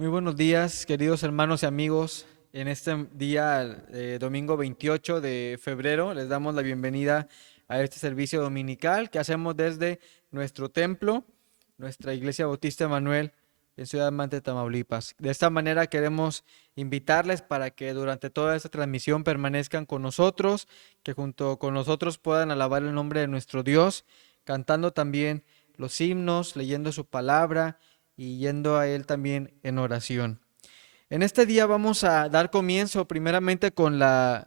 Muy buenos días, queridos hermanos y amigos. En este día, domingo 28 de febrero, les damos la bienvenida a este servicio dominical que hacemos desde nuestro templo, nuestra Iglesia Bautista Emanuel en Ciudad Mante, Tamaulipas. De esta manera queremos invitarles para que durante toda esta transmisión permanezcan con nosotros, que junto con nosotros puedan alabar el nombre de nuestro Dios, cantando también los himnos, leyendo su palabra y yendo a Él también en oración. En este día vamos a dar comienzo primeramente con la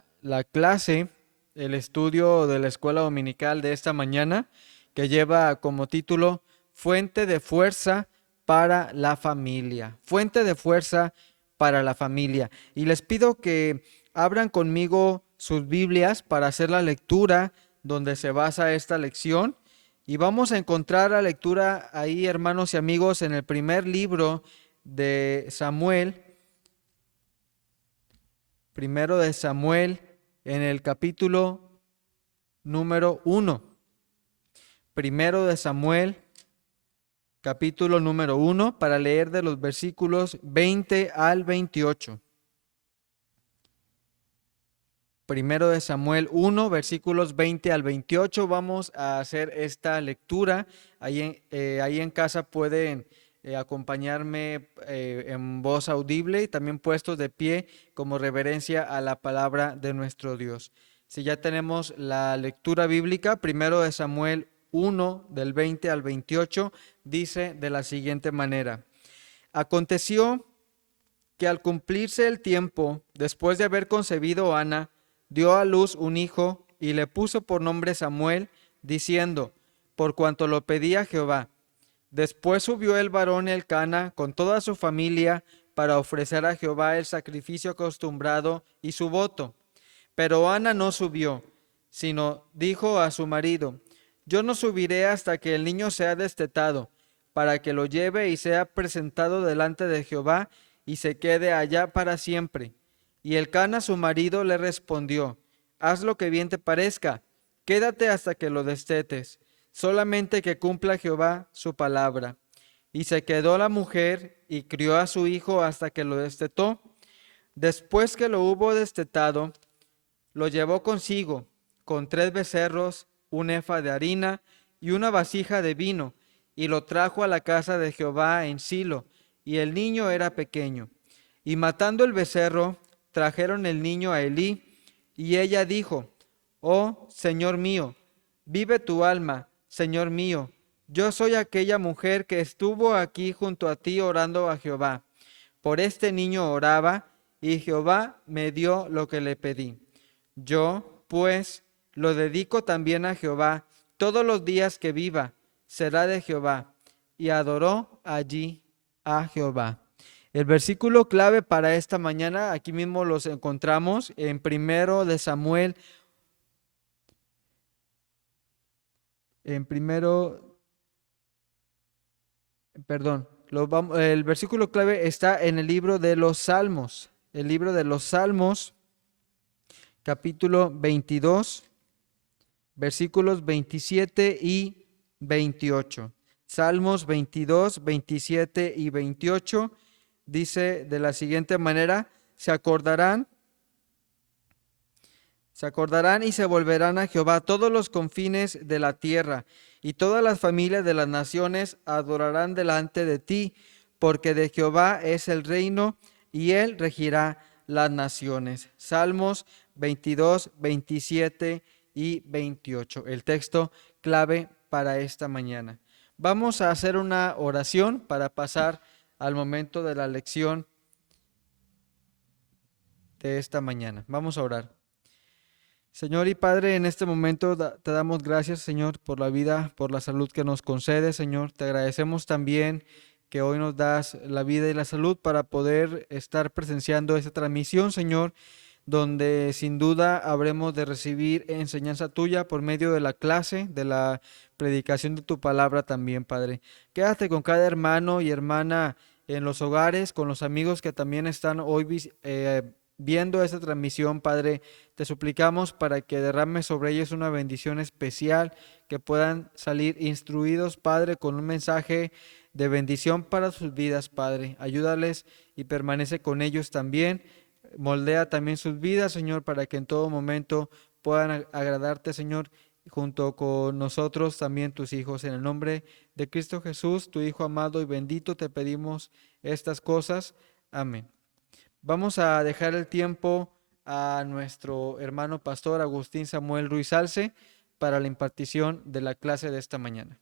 clase, el estudio de la escuela dominical de esta mañana, que lleva como título Fuente de fuerza para la familia. Fuente de fuerza para la familia. Y les pido que abran conmigo sus Biblias para hacer la lectura donde se basa esta lección. Y vamos a encontrar la lectura ahí, hermanos y amigos, en el primer libro de Samuel, primero de Samuel, en el capítulo número 1. Primero de Samuel, capítulo número 1, para leer de los versículos 20 al 28. Primero de Samuel 1, versículos 20 al 28. Vamos a hacer esta lectura. Ahí en casa pueden acompañarme en voz audible y también puestos de pie como reverencia a la palabra de nuestro Dios. Si ya tenemos la lectura bíblica, primero de Samuel 1, del 20 al 28, dice de la siguiente manera. Aconteció que al cumplirse el tiempo, después de haber concebido Ana, dio a luz un hijo y le puso por nombre Samuel, diciendo, por cuanto lo pedía Jehová. Después subió el varón Elcana con toda su familia para ofrecer a Jehová el sacrificio acostumbrado y su voto. Pero Ana no subió, sino dijo a su marido, yo no subiré hasta que el niño sea destetado, para que lo lleve y sea presentado delante de Jehová y se quede allá para siempre. Y Elcana su marido le respondió, haz lo que bien te parezca, quédate hasta que lo destetes, solamente que cumpla Jehová su palabra. Y se quedó la mujer y crió a su hijo hasta que lo destetó. Después que lo hubo destetado, lo llevó consigo, con 3 becerros, un efa de harina y una vasija de vino, y lo trajo a la casa de Jehová en Silo, y el niño era pequeño. Y matando el becerro, trajeron el niño a Elí, y ella dijo, oh, Señor mío, vive tu alma, Señor mío, yo soy aquella mujer que estuvo aquí junto a ti orando a Jehová. Por este niño oraba, y Jehová me dio lo que le pedí. Yo, pues, lo dedico también a Jehová todos los días que viva, será de Jehová. Y adoró allí a Jehová. El versículo clave para esta mañana, aquí mismo los encontramos en primero de Samuel, en primero, perdón, el versículo clave está en el libro de los Salmos, el libro de los Salmos, capítulo 22, versículos 27 y 28. Salmos 22, 27 y 28 dice de la siguiente manera, se acordarán y se volverán a Jehová todos los confines de la tierra, y todas las familias de las naciones adorarán delante de ti, porque de Jehová es el reino, y él regirá las naciones. Salmos 22, 27 y 28, el texto clave para esta mañana. Vamos a hacer una oración para pasar al momento de la lección de esta mañana. Vamos a orar. Señor y Padre, en este momento te damos gracias, Señor, por la vida, por la salud que nos concedes, Señor. Te agradecemos también que hoy nos das la vida y la salud para poder estar presenciando esta transmisión, Señor, donde sin duda habremos de recibir enseñanza tuya por medio de la clase, de la predicación de tu palabra también, Padre. Quédate con cada hermano y hermana en los hogares, con los amigos que también están hoy viendo esta transmisión, Padre. Te suplicamos para que derrames sobre ellos una bendición especial, que puedan salir instruidos, Padre, con un mensaje de bendición para sus vidas, Padre. Ayúdales y permanece con ellos también. Moldea también sus vidas, Señor, para que en todo momento puedan agradarte, Señor, junto con nosotros también tus hijos. En el nombre de Cristo Jesús, tu Hijo amado y bendito, te pedimos estas cosas. Amén. Vamos a dejar el tiempo a nuestro hermano pastor Agustín Samuel Ruiz Alce para la impartición de la clase de esta mañana.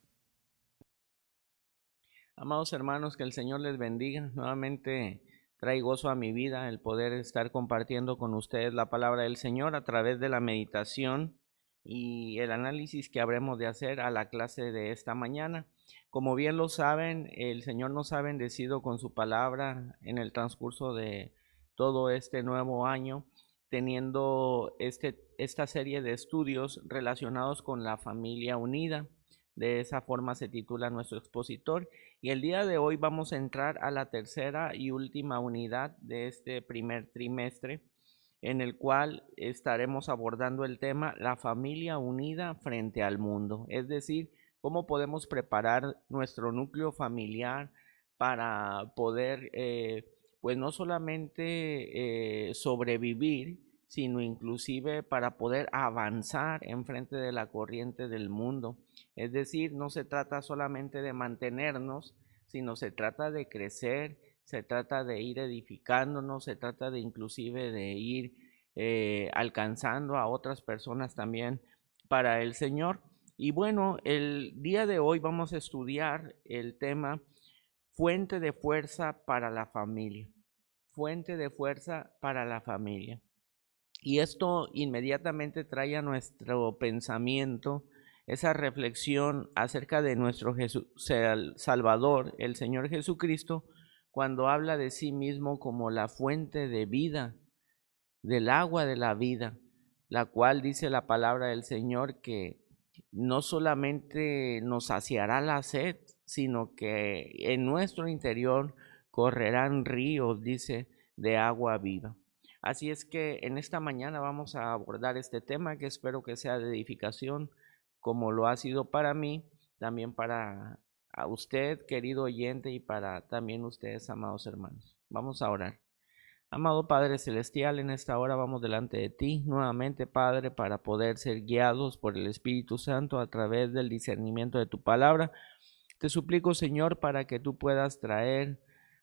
Amados hermanos, que el Señor les bendiga. Nuevamente trae gozo a mi vida el poder estar compartiendo con ustedes la palabra del Señor a través de la meditación y el análisis que habremos de hacer a la clase de esta mañana. Como bien lo saben, el Señor nos ha bendecido con su palabra en el transcurso de todo este nuevo año, teniendo esta serie de estudios relacionados con la familia unida. De esa forma se titula nuestro expositor. Y el día de hoy vamos a entrar a la tercera y última unidad de este primer trimestre, en el cual estaremos abordando el tema la familia unida frente al mundo, es decir, cómo podemos preparar nuestro núcleo familiar para poder, pues no solamente sobrevivir, sino inclusive para poder avanzar en frente de la corriente del mundo. Es decir, no se trata solamente de mantenernos, sino se trata de crecer, se trata de ir edificándonos, se trata de inclusive de ir alcanzando a otras personas también para el Señor. Y bueno, el día de hoy vamos a estudiar el tema fuente de fuerza para la familia. Fuente de fuerza para la familia. Y esto inmediatamente trae a nuestro pensamiento esa reflexión acerca de nuestro Salvador, el Señor Jesucristo, cuando habla de sí mismo como la fuente de vida, del agua de la vida, la cual dice la palabra del Señor que no solamente nos saciará la sed, sino que en nuestro interior correrán ríos, dice, de agua viva. Así es que en esta mañana vamos a abordar este tema que espero que sea de edificación, como lo ha sido para mí, también para a usted, querido oyente, y para también ustedes, amados hermanos. Vamos a orar. Amado Padre Celestial, en esta hora vamos delante de ti nuevamente, Padre, para poder ser guiados por el Espíritu Santo a través del discernimiento de tu palabra. Te suplico, Señor, para que tú puedas traer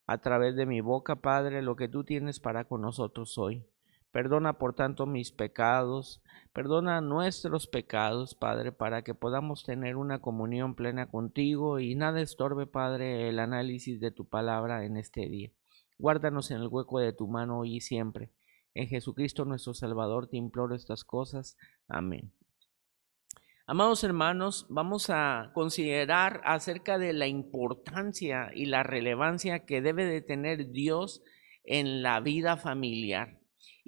a través de mi boca, Padre, lo que tú tienes para con nosotros hoy. Perdona por tanto mis pecados, perdona nuestros pecados, Padre, para que podamos tener una comunión plena contigo y nada estorbe, Padre, el análisis de tu palabra en este día. Guárdanos en el hueco de tu mano hoy y siempre. En Jesucristo nuestro Salvador te imploro estas cosas. Amén. Amados hermanos, vamos a considerar acerca de la importancia y la relevancia que debe de tener Dios en la vida familiar.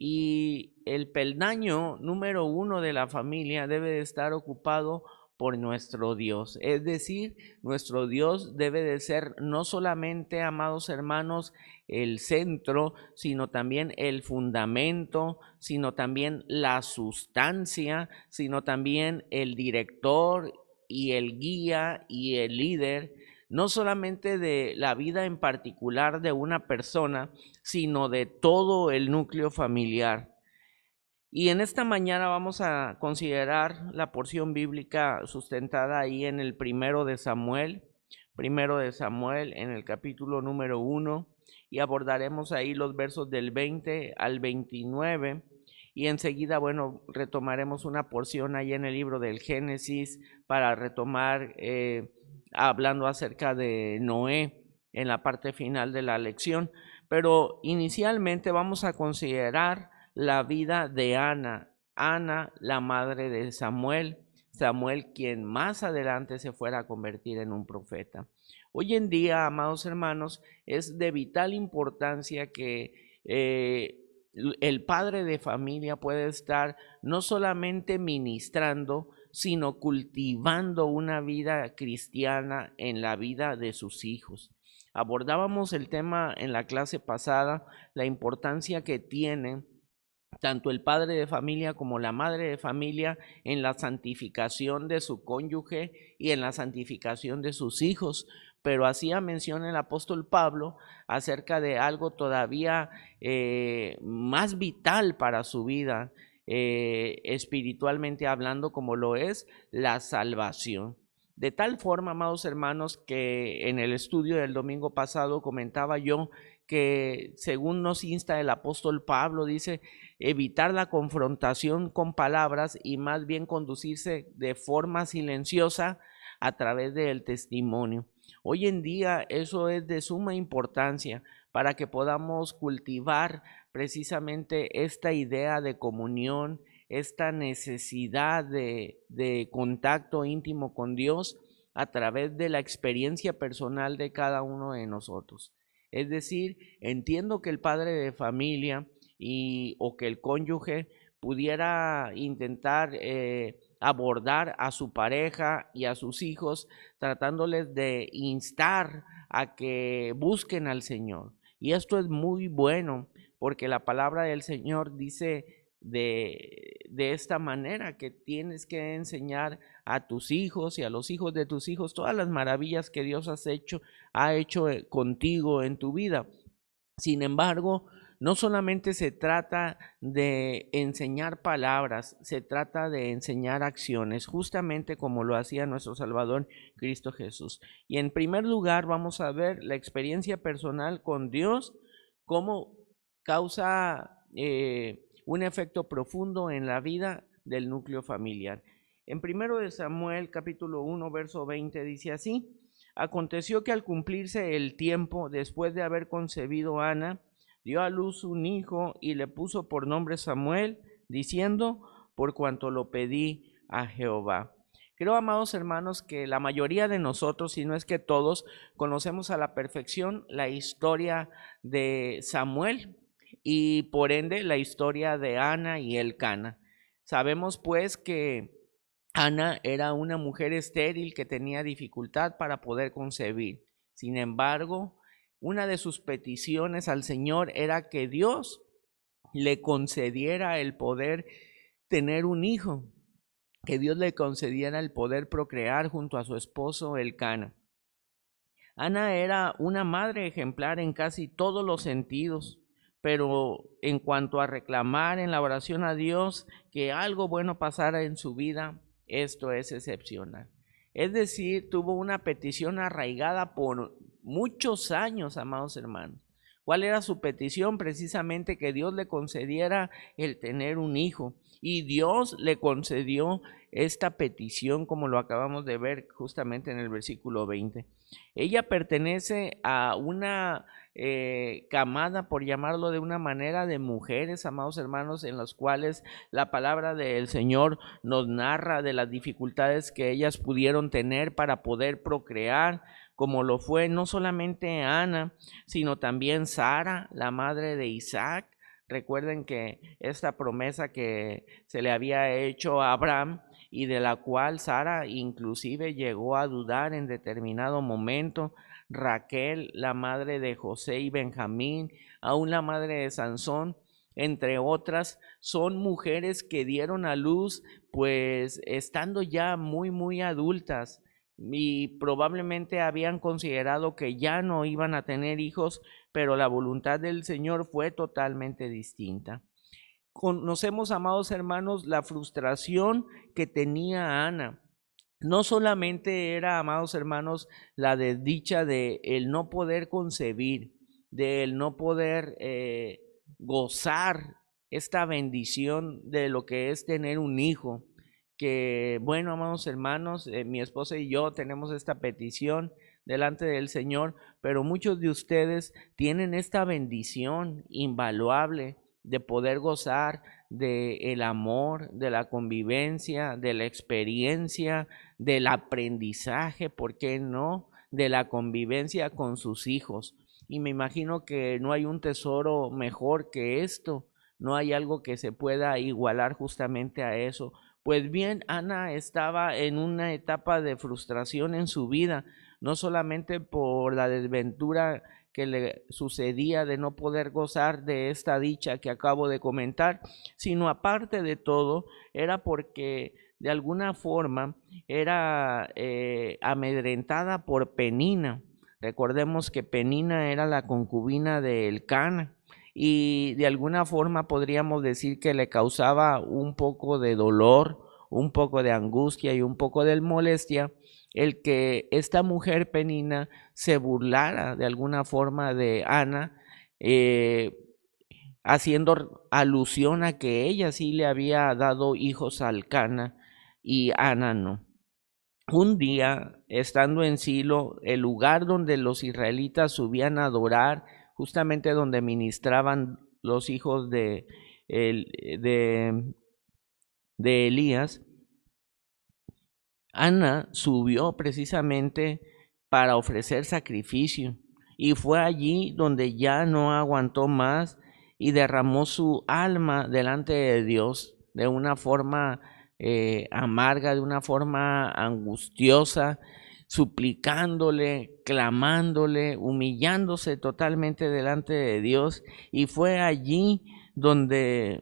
Y el peldaño número uno de la familia debe de estar ocupado por nuestro Dios. Es decir, nuestro Dios debe de ser no solamente, amados hermanos, el centro, sino también el fundamento, sino también la sustancia, sino también el director y el guía y el líder, no solamente de la vida en particular de una persona, sino de todo el núcleo familiar. Y en esta mañana vamos a considerar la porción bíblica sustentada ahí en el primero de Samuel en el capítulo número 1, y abordaremos ahí los versos del 20 al 29. Y enseguida, bueno, retomaremos una porción ahí en el libro del Génesis para retomar hablando acerca de Noé en la parte final de la lección. Pero inicialmente vamos a considerar la vida de Ana, la madre de Samuel, quien más adelante se fuera a convertir en un profeta. Hoy en día, amados hermanos, es de vital importancia que el padre de familia puede estar no solamente ministrando, sino cultivando una vida cristiana en la vida de sus hijos. Abordábamos el tema en la clase pasada, la importancia que tiene tanto el padre de familia como la madre de familia en la santificación de su cónyuge y en la santificación de sus hijos, pero hacía mención el apóstol Pablo acerca de algo todavía más vital para su vida, espiritualmente hablando, como lo es la salvación. De tal forma, amados hermanos, que en el estudio del domingo pasado comentaba yo que según nos insta el apóstol Pablo, dice, evitar la confrontación con palabras y más bien conducirse de forma silenciosa a través del testimonio. Hoy en día eso es de suma importancia para que podamos cultivar precisamente esta idea de comunión, esta necesidad de contacto íntimo con Dios a través de la experiencia personal de cada uno de nosotros. Es decir, entiendo que el padre de familia o que el cónyuge pudiera intentar abordar a su pareja y a sus hijos tratándoles de instar a que busquen al Señor. Y esto es muy bueno porque la palabra del Señor dice de esta manera que tienes que enseñar a tus hijos y a los hijos de tus hijos todas las maravillas que Dios ha hecho contigo en tu vida. Sin embargo, no solamente se trata de enseñar palabras, se trata de enseñar acciones, justamente como lo hacía nuestro Salvador Cristo Jesús. Y en primer lugar vamos a ver la experiencia personal con Dios, cómo causa un efecto profundo en la vida del núcleo familiar. En 1 Samuel capítulo 1 verso 20 dice así: aconteció que al cumplirse el tiempo, después de haber concebido Ana, dio a luz un hijo y le puso por nombre Samuel, diciendo, por cuanto lo pedí a Jehová. Creo, amados hermanos, que la mayoría de nosotros, si no es que todos, conocemos a la perfección la historia de Samuel y por ende la historia de Ana y Elcana. Sabemos pues que Ana era una mujer estéril que tenía dificultad para poder concebir. Sin embargo, una de sus peticiones al Señor era que Dios le concediera el poder tener un hijo, que Dios le concediera el poder procrear junto a su esposo Elcana. Ana era una madre ejemplar en casi todos los sentidos, pero en cuanto a reclamar en la oración a Dios que algo bueno pasara en su vida, esto es excepcional. Es decir, tuvo una petición arraigada por muchos años, amados hermanos. ¿Cuál era su petición? Precisamente que Dios le concediera el tener un hijo. Y Dios le concedió esta petición, como lo acabamos de ver justamente en el versículo 20. Ella pertenece a una camada, por llamarlo de una manera, de mujeres, amados hermanos, en las cuales la palabra del Señor nos narra de las dificultades que ellas pudieron tener para poder procrear, como lo fue no solamente Ana, sino también Sara, la madre de Isaac. Recuerden que esta promesa que se le había hecho a Abraham y de la cual Sara inclusive llegó a dudar en determinado momento. Raquel, la madre de José y Benjamín, aún la madre de Sansón, entre otras, son mujeres que dieron a luz pues estando ya muy adultas y probablemente habían considerado que ya no iban a tener hijos, pero la voluntad del Señor fue totalmente distinta. Conocemos, amados hermanos, la frustración que tenía Ana. No solamente era, amados hermanos, la desdicha de el no poder concebir, de el no poder gozar esta bendición de lo que es tener un hijo, que bueno, amados hermanos, mi esposa y yo tenemos esta petición delante del Señor, pero muchos de ustedes tienen esta bendición invaluable de poder gozar del amor, de la convivencia, de la experiencia, del aprendizaje, ¿por qué no? De la convivencia con sus hijos. Y me imagino que no hay un tesoro mejor que esto, no hay algo que se pueda igualar justamente a eso. Pues bien, Ana estaba en una etapa de frustración en su vida, no solamente por la desventura que le sucedía de no poder gozar de esta dicha que acabo de comentar, sino aparte de todo, era porque de alguna forma era amedrentada por Penina. Recordemos que Penina era la concubina de Elcana y de alguna forma podríamos decir que le causaba un poco de dolor, un poco de angustia y un poco de molestia el que esta mujer Penina se burlara de alguna forma de Ana, eh, haciendo alusión a que ella sí le había dado hijos a Elcana y Ana no. Un día, estando en Silo, el lugar donde los israelitas subían a adorar, justamente donde ministraban los hijos el- de, de Elías, Ana subió precisamente para ofrecer sacrificio y fue allí donde ya no aguantó más y derramó su alma delante de Dios de una forma amarga, de una forma angustiosa, suplicándole, clamándole, humillándose totalmente delante de Dios, y fue allí donde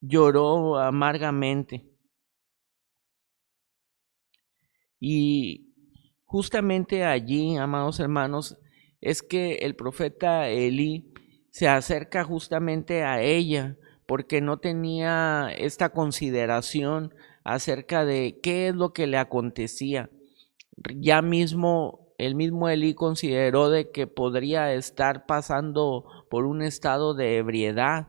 lloró amargamente. Y justamente allí, amados hermanos, es que el profeta Elí se acerca justamente a ella porque no tenía esta consideración acerca de qué es lo que le acontecía. Ya mismo, el mismo Elí consideró de que podría estar pasando por un estado de ebriedad,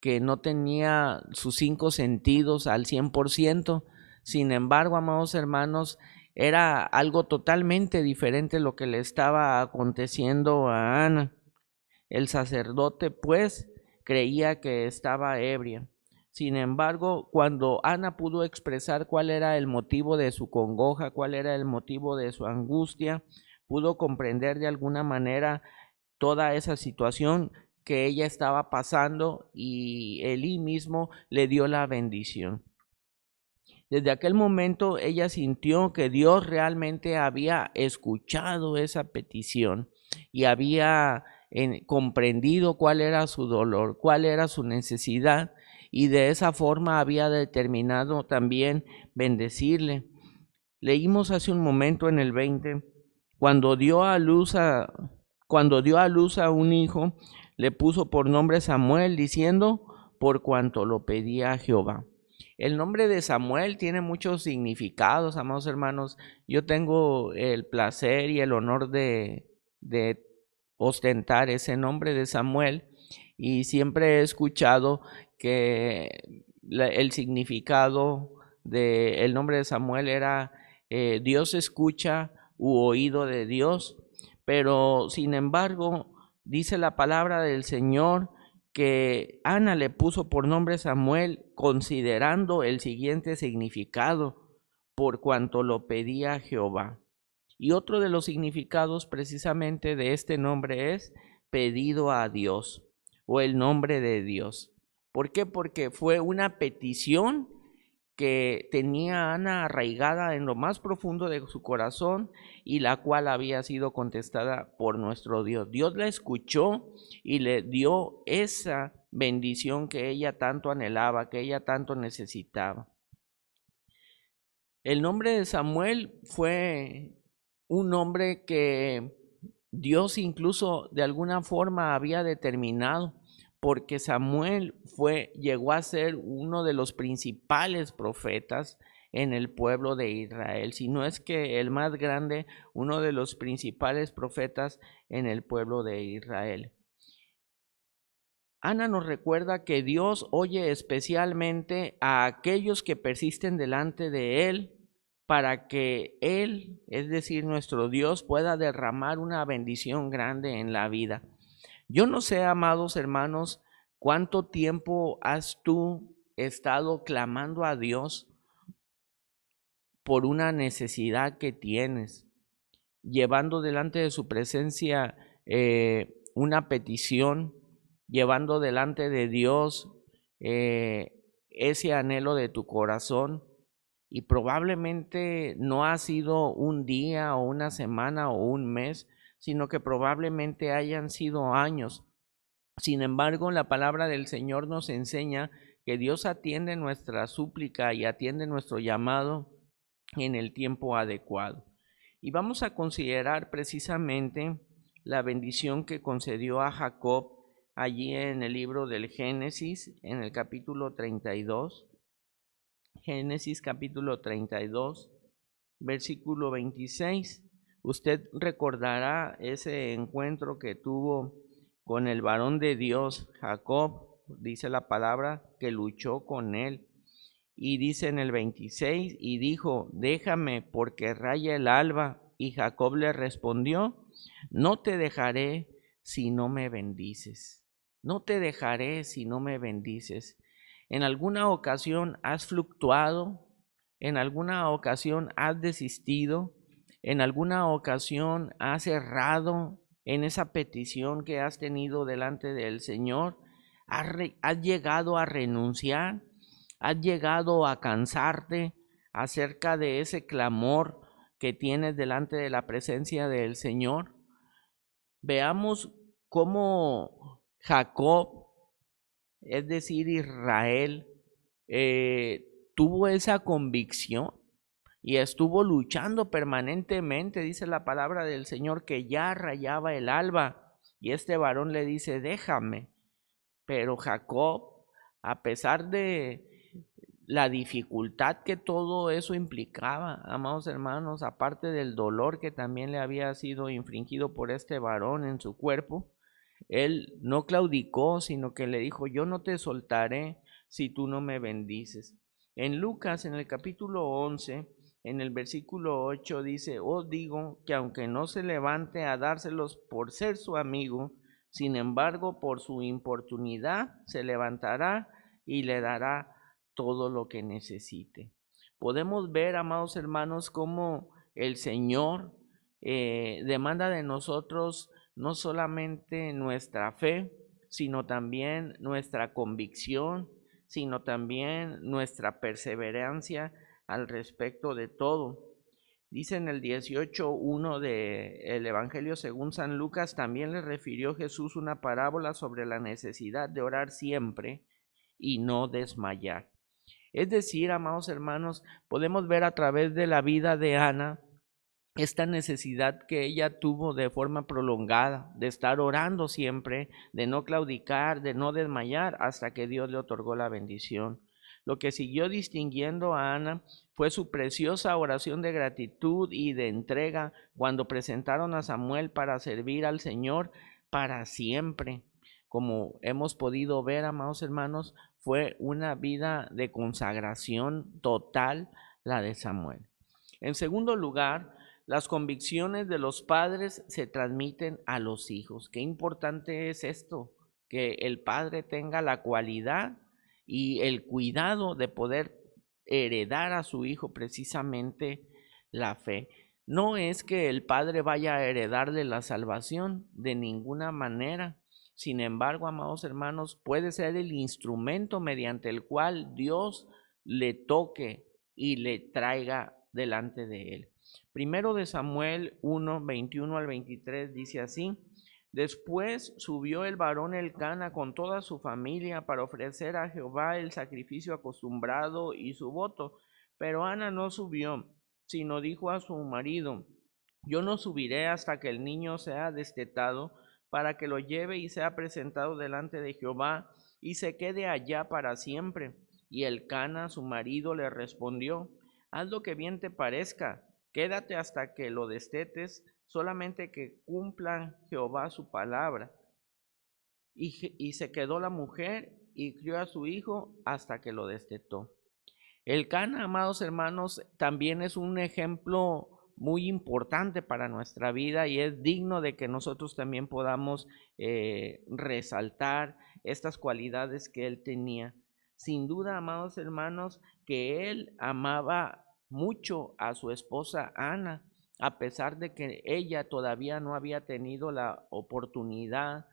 que no tenía sus 5 sentidos al 100%. Sin embargo, amados hermanos, era algo totalmente diferente lo que le estaba aconteciendo a Ana. El sacerdote, pues, creía que estaba ebria. Sin embargo, cuando Ana pudo expresar cuál era el motivo de su congoja, cuál era el motivo de su angustia, pudo comprender de alguna manera toda esa situación que ella estaba pasando, y Elí mismo le dio la bendición. Desde aquel momento ella sintió que Dios realmente había escuchado esa petición y había comprendido cuál era su dolor, cuál era su necesidad, y de esa forma había determinado también bendecirle. Leímos hace un momento en el 20, cuando dio a luz a, cuando dio a luz a un hijo, le puso por nombre Samuel, diciendo, por cuanto lo pedía a Jehová. El nombre de Samuel tiene muchos significados, amados hermanos. Yo tengo el placer y el honor de ostentar ese nombre de Samuel, y siempre he escuchado que el significado del nombre de Samuel era Dios escucha u oído de Dios. Pero sin embargo, dice la palabra del Señor que Ana le puso por nombre Samuel considerando el siguiente significado: por cuanto lo pedía Jehová. Y otro de los significados precisamente de este nombre es pedido a Dios, o el nombre de Dios. ¿Por qué? Porque fue una petición que tenía Ana arraigada en lo más profundo de su corazón, y la cual había sido contestada por nuestro Dios. Dios la escuchó y le dio esa bendición que ella tanto anhelaba, que ella tanto necesitaba. El nombre de Samuel fue un nombre que Dios incluso de alguna forma había determinado, porque Samuel llegó a ser uno de los principales profetas en el pueblo de Israel, si no es que el más grande, uno de los principales profetas en el pueblo de Israel. Ana nos recuerda que Dios oye especialmente a aquellos que persisten delante de Él, para que Él, es decir, nuestro Dios, pueda derramar una bendición grande en la vida. Yo no sé, amados hermanos, cuánto tiempo has tú estado clamando a Dios por una necesidad que tienes, llevando delante de su presencia una petición, llevando delante de Dios ese anhelo de tu corazón. Y probablemente no ha sido un día o una semana o un mes, sino que probablemente hayan sido años. Sin embargo, la palabra del Señor nos enseña que Dios atiende nuestra súplica y atiende nuestro llamado en el tiempo adecuado. Y vamos a considerar precisamente la bendición que concedió a Jacob allí en el libro del Génesis, en el capítulo 32. Génesis capítulo 32, versículo 26. Usted recordará ese encuentro que tuvo con el varón de Dios, Jacob, dice la palabra, que luchó con él. Y dice en el 26, y dijo, déjame porque raya el alba. Y Jacob le respondió, no te dejaré si no me bendices. No te dejaré si no me bendices. ¿En alguna ocasión has fluctuado? ¿En alguna ocasión has desistido? ¿En alguna ocasión has errado en esa petición que has tenido delante del Señor? ¿Has llegado a renunciar? ¿Has llegado a cansarte acerca de ese clamor que tienes delante de la presencia del Señor? Veamos cómo Jacob, es decir, Israel, tuvo esa convicción y estuvo luchando permanentemente. Dice la palabra del Señor que ya rayaba el alba y este varón le dice, déjame. Pero Jacob, a pesar de la dificultad que todo eso implicaba, amados hermanos, aparte del dolor que también le había sido infringido por este varón en su cuerpo, él no claudicó, sino que le dijo, yo no te soltaré si tú no me bendices. En Lucas, en el capítulo 11, en el versículo 8 dice, os digo que aunque no se levante a dárselos por ser su amigo, sin embargo, por su importunidad se levantará y le dará todo lo que necesite. Podemos ver, amados hermanos, cómo el Señor demanda de nosotros no solamente nuestra fe, sino también nuestra convicción, sino también nuestra perseverancia al respecto de todo. Dice en el 18:1 del Evangelio según San Lucas, también le refirió Jesús una parábola sobre la necesidad de orar siempre y no desmayar. Es decir, amados hermanos, podemos ver a través de la vida de Ana esta necesidad que ella tuvo de forma prolongada, de estar orando siempre, de no claudicar, de no desmayar, hasta que Dios le otorgó la bendición. Lo que siguió distinguiendo a Ana fue su preciosa oración de gratitud y de entrega cuando presentaron a Samuel para servir al Señor para siempre. Como hemos podido ver, amados hermanos, fue una vida de consagración total la de Samuel. En segundo lugar, las convicciones de los padres se transmiten a los hijos. Qué importante es esto, que el padre tenga la cualidad y el cuidado de poder heredar a su hijo precisamente la fe. No es que el padre vaya a heredarle la salvación de ninguna manera. Sin embargo, amados hermanos, puede ser el instrumento mediante el cual Dios le toque y le traiga delante de él. Primero de Samuel 1, 21 al 23 dice así: Después subió el varón Elcana con toda su familia para ofrecer a Jehová el sacrificio acostumbrado y su voto. Pero Ana no subió, sino dijo a su marido: Yo no subiré hasta que el niño sea destetado, para que lo lleve y sea presentado delante de Jehová, y se quede allá para siempre. Y Elcana, su marido, le respondió: Haz lo que bien te parezca, quédate hasta que lo destetes, solamente que cumpla Jehová su palabra. Y se quedó la mujer y crió a su hijo hasta que lo destetó. Elcana, amados hermanos, también es un ejemplo muy importante para nuestra vida y es digno de que nosotros también podamos resaltar estas cualidades que él tenía. Sin duda, amados hermanos, que él amaba mucho a su esposa Ana, a pesar de que ella todavía no había tenido la oportunidad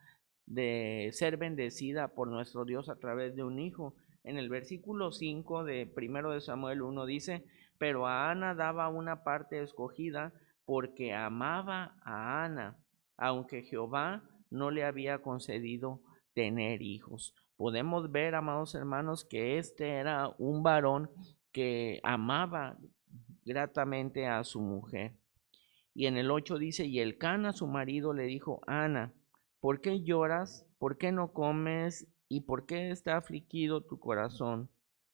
de ser bendecida por nuestro Dios a través de un hijo. En el versículo 5 de primero de Samuel 1 dice: Pero a Ana daba una parte escogida porque amaba a Ana, aunque Jehová no le había concedido tener hijos. Podemos ver, amados hermanos, que este era un varón que amaba gratamente a su mujer. Y en el 8 dice, y Elcana su marido le dijo, Ana, ¿por qué lloras? ¿Por qué no comes? ¿Y por qué está afligido tu corazón?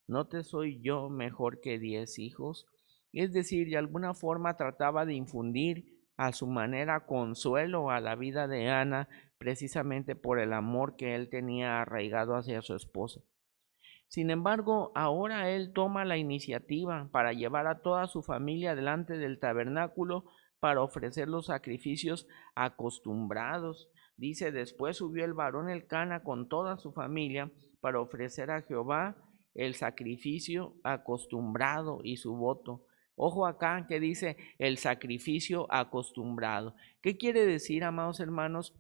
¿No te soy yo mejor que 10 hijos? Es decir, de alguna forma trataba de infundir a su manera consuelo a la vida de Ana, precisamente por el amor que él tenía arraigado hacia su esposa. Sin embargo, ahora él toma la iniciativa para llevar a toda su familia delante del tabernáculo para ofrecer los sacrificios acostumbrados. Dice, después subió el varón Elcana con toda su familia para ofrecer a Jehová el sacrificio acostumbrado y su voto. Ojo acá que dice el sacrificio acostumbrado. ¿Qué quiere decir, amados hermanos?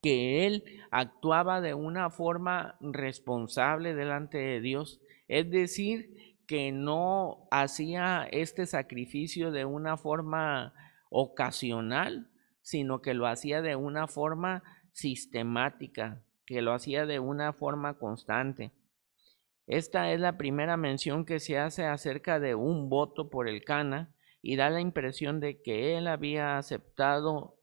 Que él actuaba de una forma responsable delante de Dios, es decir, que no hacía este sacrificio de una forma ocasional, sino que lo hacía de una forma sistemática, que lo hacía de una forma constante. Esta es la primera mención que se hace acerca de un voto por Elcana y da la impresión de que él había aceptado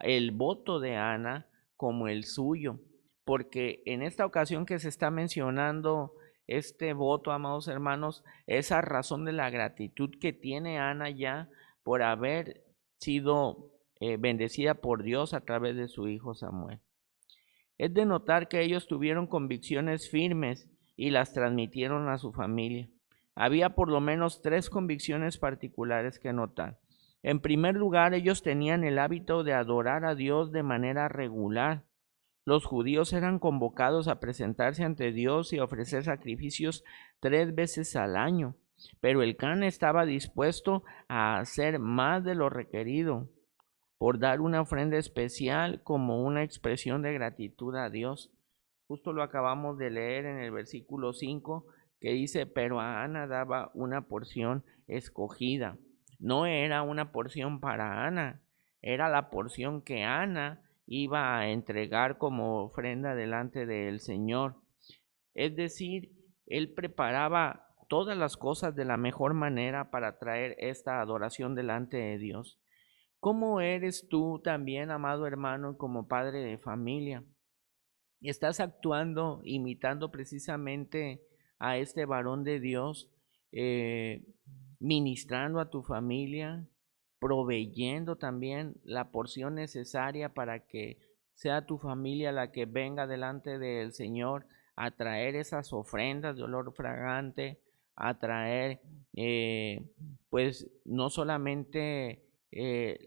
el voto de Ana como el suyo, porque en esta ocasión que se está mencionando este voto, amados hermanos, es a razón de la gratitud que tiene Ana ya por haber sido bendecida por Dios a través de su hijo Samuel. Es de notar que ellos tuvieron convicciones firmes y las transmitieron a su familia. Había por lo menos 3 convicciones particulares que notar. En primer lugar, ellos tenían el hábito de adorar a Dios de manera regular. Los judíos eran convocados a presentarse ante Dios y a ofrecer sacrificios 3 veces al año, pero Elcana estaba dispuesto a hacer más de lo requerido por dar una ofrenda especial como una expresión de gratitud a Dios. Justo lo acabamos de leer en el versículo 5 que dice, pero a Ana daba una porción escogida. No era una porción para Ana, era la porción que Ana iba a entregar como ofrenda delante del Señor. Es decir, él preparaba todas las cosas de la mejor manera para traer esta adoración delante de Dios. ¿Cómo eres tú también, amado hermano, como padre de familia? ¿Estás actuando, imitando precisamente a este varón de Dios, eh, ministrando a tu familia, proveyendo también la porción necesaria para que sea tu familia la que venga delante del Señor a traer esas ofrendas de olor fragante, a traer, pues, no solamente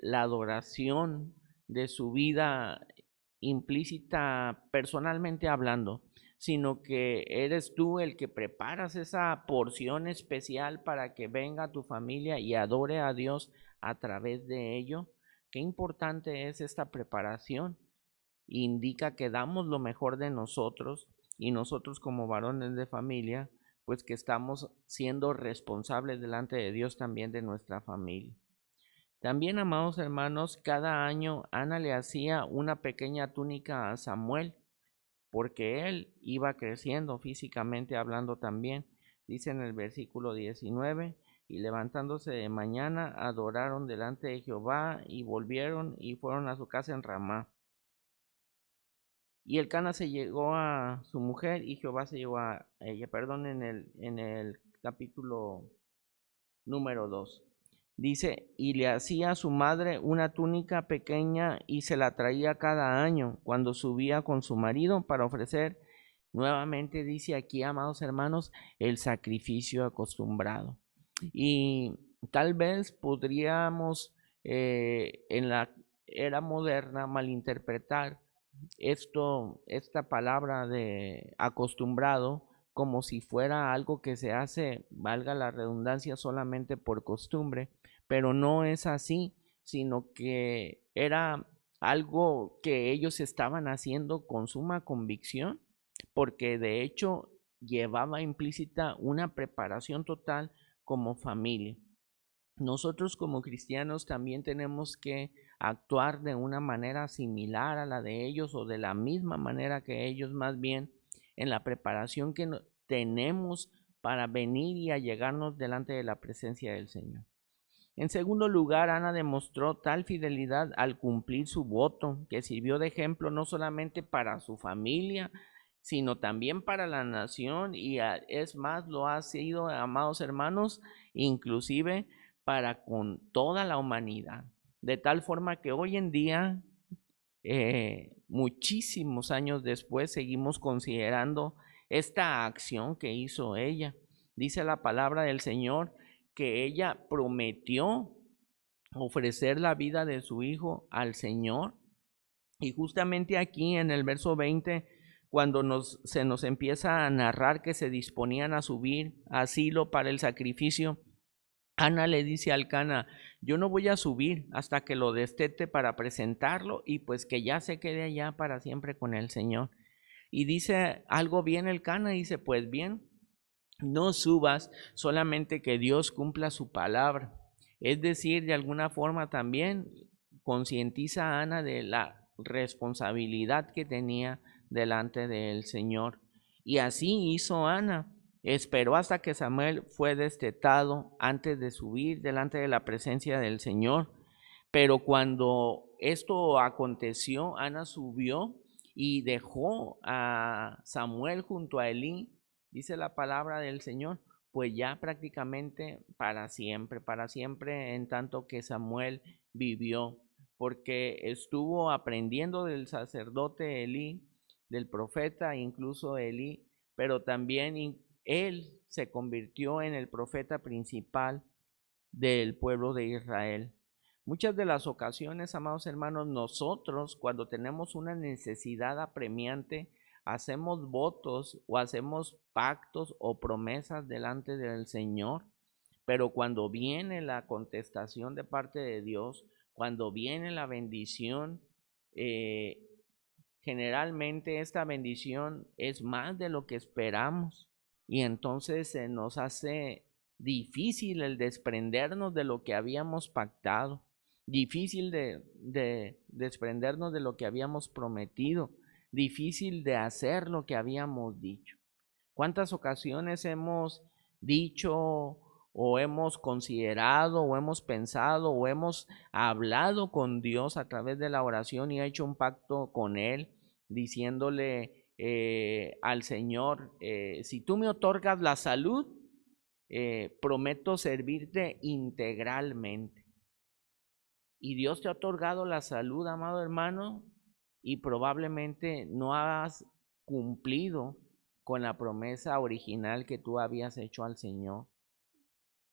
la adoración de su vida implícita personalmente hablando, sino que eres tú el que preparas esa porción especial para que venga tu familia y adore a Dios a través de ello? Qué importante es esta preparación. Indica que damos lo mejor de nosotros y nosotros como varones de familia, pues que estamos siendo responsables delante de Dios también de nuestra familia. También, amados hermanos, cada año Ana le hacía una pequeña túnica a Samuel, porque él iba creciendo físicamente hablando también. Dice en el versículo 19, y levantándose de mañana, adoraron delante de Jehová, y volvieron y fueron a su casa en Ramá. Y Elcana se llegó a su mujer, y Jehová se llegó a ella. Perdón, en el capítulo número 2. Dice, y le hacía a su madre una túnica pequeña y se la traía cada año cuando subía con su marido para ofrecer, nuevamente dice aquí, amados hermanos, el sacrificio acostumbrado. Y tal vez podríamos en la era moderna malinterpretar esta palabra de acostumbrado como si fuera algo que se hace, valga la redundancia, solamente por costumbre, pero no es así, sino que era algo que ellos estaban haciendo con suma convicción, porque de hecho llevaba implícita una preparación total como familia. Nosotros como cristianos también tenemos que actuar de una manera similar a la de ellos o de la misma manera que ellos, más bien en la preparación que tenemos para venir y allegarnos delante de la presencia del Señor. En segundo lugar, Ana demostró tal fidelidad al cumplir su voto, que sirvió de ejemplo no solamente para su familia, sino también para la nación y es más, lo ha sido, amados hermanos, inclusive para con toda la humanidad. De tal forma que hoy en día, muchísimos años después, seguimos considerando esta acción que hizo ella. Dice la palabra del Señor que ella prometió ofrecer la vida de su hijo al Señor. Y justamente aquí en el verso 20, cuando se nos empieza a narrar que se disponían a subir a Silo para el sacrificio, Ana le dice al Cana, yo no voy a subir hasta que lo destete para presentarlo y pues que ya se quede allá para siempre con el Señor. Y dice algo bien el Cana, dice, pues bien, no subas, solamente que Dios cumpla su palabra. Es decir, de alguna forma también concientiza a Ana de la responsabilidad que tenía delante del Señor. Y así hizo Ana. Esperó hasta que Samuel fue destetado antes de subir delante de la presencia del Señor. Pero cuando esto aconteció, Ana subió y dejó a Samuel junto a Elí, dice la palabra del Señor, pues ya prácticamente para siempre en tanto que Samuel vivió, porque estuvo aprendiendo del sacerdote Elí, del profeta, incluso Elí, pero también él se convirtió en el profeta principal del pueblo de Israel. Muchas de las ocasiones, amados hermanos, nosotros cuando tenemos una necesidad apremiante, hacemos votos o hacemos pactos o promesas delante del Señor, pero cuando viene la contestación de parte de Dios, cuando viene la bendición, eh, generalmente esta bendición es más de lo que esperamos y entonces se nos hace difícil el desprendernos de lo que habíamos pactado, difícil de desprendernos de lo que habíamos prometido, difícil de hacer lo que habíamos dicho. ¿Cuántas ocasiones hemos dicho o hemos considerado o hemos pensado o hemos hablado con Dios a través de la oración y hecho un pacto con Él, diciéndole al Señor, si tú me otorgas la salud, prometo servirte integralmente? Y Dios te ha otorgado la salud, amado hermano, y probablemente no has cumplido con la promesa original que tú habías hecho al Señor.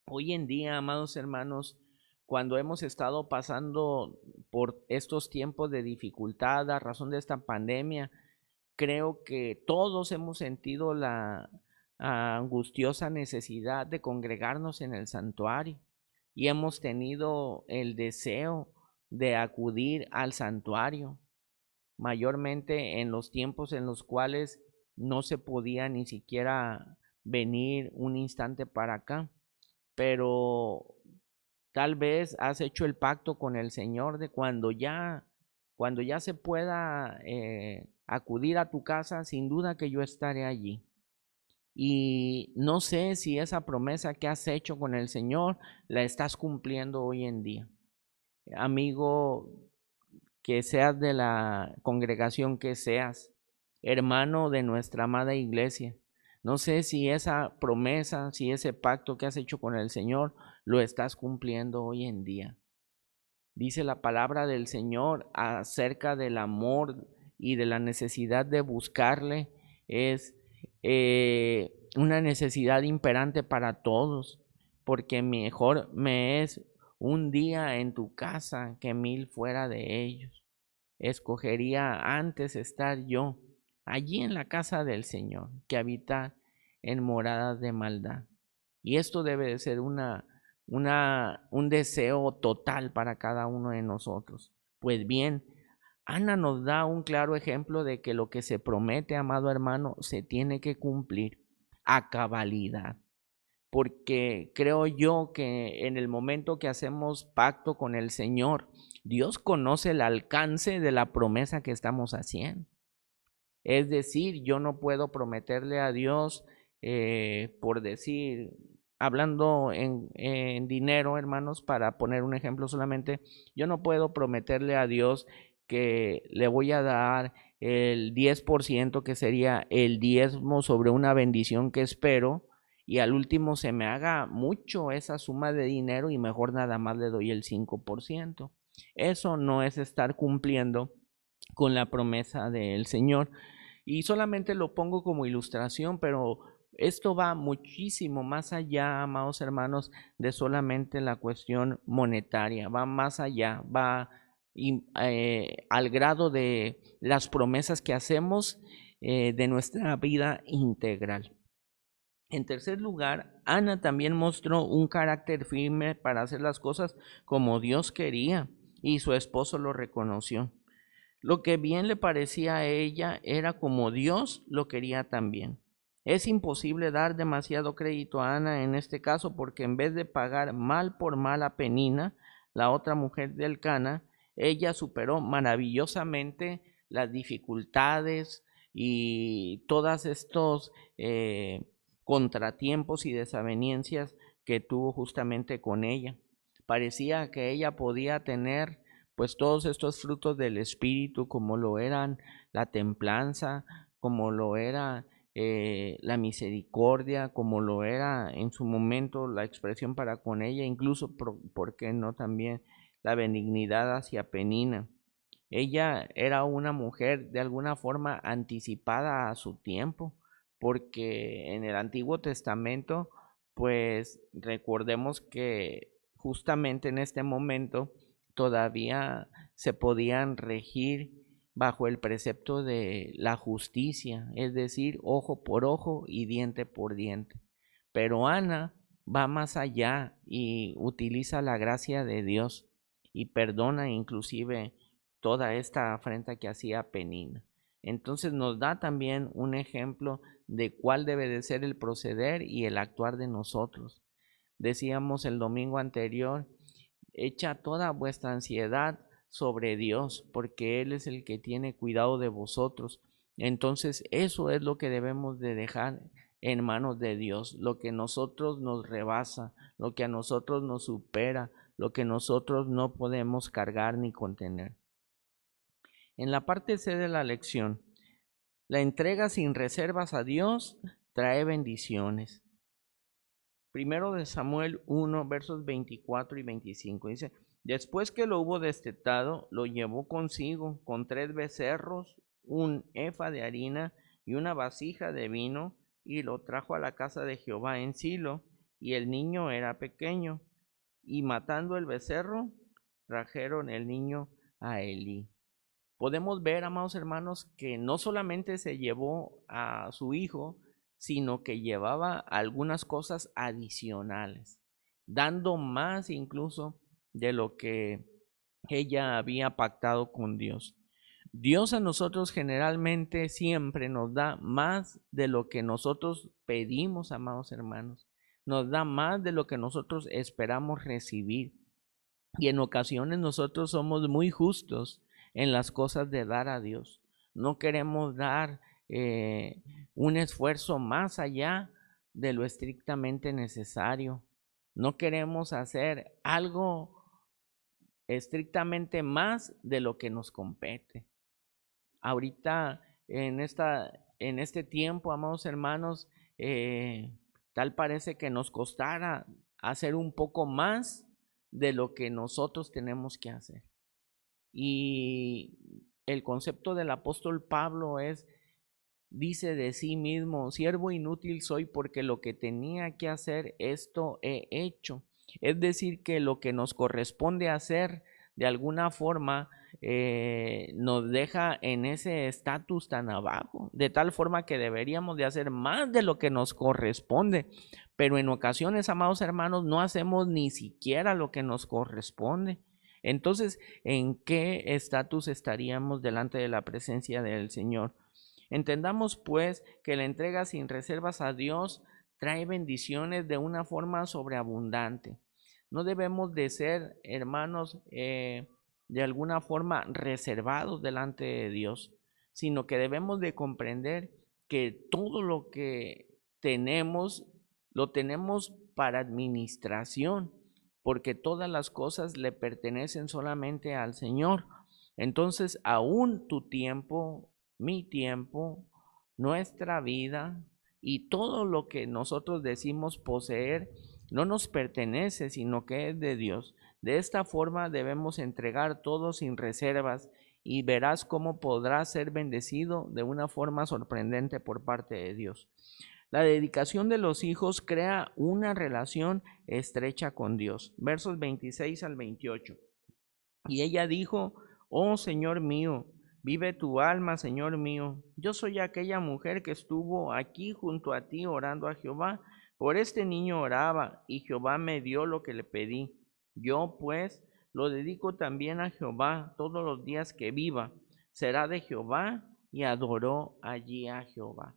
Hoy en día, amados hermanos, cuando hemos estado pasando por estos tiempos de dificultad a razón de esta pandemia, creo que todos hemos sentido la angustiosa necesidad de congregarnos en el santuario y hemos tenido el deseo de acudir al santuario, mayormente en los tiempos en los cuales no se podía ni siquiera venir un instante para acá, pero tal vez has hecho el pacto con el Señor de cuando ya se pueda acudir a tu casa, sin duda que yo estaré allí. Y no sé si esa promesa que has hecho con el Señor la estás cumpliendo hoy en día. Amigo, que seas de la congregación que seas, hermano de nuestra amada iglesia, no sé si esa promesa, si ese pacto que has hecho con el Señor lo estás cumpliendo hoy en día. Dice la palabra del Señor acerca del amor y de la necesidad de buscarle. Es una necesidad imperante para todos, porque mejor me es un día en tu casa que 1000 fuera de ellos. Escogería antes estar yo allí en la casa del Señor que habitar en moradas de maldad. Y esto debe de ser un deseo total para cada uno de nosotros. Pues bien, Ana nos da un claro ejemplo de que lo que se promete, amado hermano, se tiene que cumplir a cabalidad. Porque creo yo que en el momento que hacemos pacto con el Señor, Dios conoce el alcance de la promesa que estamos haciendo. Es decir, yo no puedo prometerle a Dios por decir, hablando en dinero, hermanos, para poner un ejemplo solamente, yo no puedo prometerle a Dios que le voy a dar el 10%, que sería el diezmo sobre una bendición que espero, y al último se me haga mucho esa suma de dinero y mejor nada más le doy el 5%. Eso no es estar cumpliendo con la promesa del Señor. Y solamente lo pongo como ilustración, pero esto va muchísimo más allá, amados hermanos, de solamente la cuestión monetaria, va más allá, va al grado de las promesas que hacemos de nuestra vida integral. En tercer lugar, Ana también mostró un carácter firme para hacer las cosas como Dios quería y su esposo lo reconoció. Lo que bien le parecía a ella era como Dios lo quería también. Es imposible dar demasiado crédito a Ana en este caso, porque en vez de pagar mal por mal a Penina, la otra mujer del Cana, ella superó maravillosamente las dificultades y todos estos contratiempos y desavenencias que tuvo justamente con ella. Parecía que ella podía tener pues todos estos frutos del Espíritu, como lo eran la templanza, como lo era la misericordia, como lo era en su momento la expresión para con ella, incluso, ¿por qué no también la benignidad hacia Penina? Ella era una mujer de alguna forma anticipada a su tiempo, porque en el Antiguo Testamento, pues recordemos que justamente en este momento todavía se podían regir bajo el precepto de la justicia, es decir, ojo por ojo y diente por diente. Pero Ana va más allá y utiliza la gracia de Dios y perdona inclusive toda esta afrenta que hacía Penina. Entonces nos da también un ejemplo de cuál debe de ser el proceder y el actuar de nosotros. Decíamos el domingo anterior, echa toda vuestra ansiedad sobre Dios, porque Él es el que tiene cuidado de vosotros. Entonces eso es lo que debemos de dejar en manos de Dios, lo que a nosotros nos rebasa, lo que a nosotros nos supera, lo que nosotros no podemos cargar ni contener. En la parte C de la lección, la entrega sin reservas a Dios trae bendiciones. Primero de Samuel 1, versos 24 y 25. Dice, después que lo hubo destetado, lo llevó consigo con 3 becerros, un efa de harina y una vasija de vino, y lo trajo a la casa de Jehová en Silo, y el niño era pequeño. Y matando el becerro, trajeron el niño a Elí. Podemos ver, amados hermanos, que no solamente se llevó a su hijo, sino que llevaba algunas cosas adicionales, dando más incluso de lo que ella había pactado con Dios. Dios a nosotros generalmente siempre nos da más de lo que nosotros pedimos, amados hermanos. Nos da más de lo que nosotros esperamos recibir. Y en ocasiones nosotros somos muy justos en las cosas de dar a Dios. No queremos dar eh, un esfuerzo más allá de lo estrictamente necesario. No queremos hacer algo estrictamente más de lo que nos compete. Ahorita en este tiempo, amados hermanos, tal parece que nos costara hacer un poco más de lo que nosotros tenemos que hacer. Y el concepto del apóstol Pablo dice de sí mismo, siervo inútil soy porque lo que tenía que hacer, esto he hecho. Es decir, que lo que nos corresponde hacer de alguna forma nos deja en ese estatus tan abajo, de tal forma que deberíamos de hacer más de lo que nos corresponde. Pero en ocasiones, amados hermanos, no hacemos ni siquiera lo que nos corresponde. Entonces, ¿en qué estatus estaríamos delante de la presencia del Señor? Entendamos pues que la entrega sin reservas a Dios trae bendiciones de una forma sobreabundante. No debemos de ser, hermanos, de alguna forma reservados delante de Dios, sino que debemos de comprender que todo lo que tenemos, lo tenemos para administración, porque todas las cosas le pertenecen solamente al Señor. Entonces, aún tu tiempo, mi tiempo, nuestra vida y todo lo que nosotros decimos poseer no nos pertenece, sino que es de Dios. De esta forma debemos entregar todo sin reservas y verás cómo podrás ser bendecido de una forma sorprendente por parte de Dios. La dedicación de los hijos crea una relación estrecha con Dios. Versos 26 al 28. Y ella dijo: oh Señor mío, vive tu alma, Señor mío. Yo soy aquella mujer que estuvo aquí junto a ti orando a Jehová. Por este niño oraba, y Jehová me dio lo que le pedí. Yo pues lo dedico también a Jehová todos los días que viva. Será de Jehová. Y adoró allí a Jehová.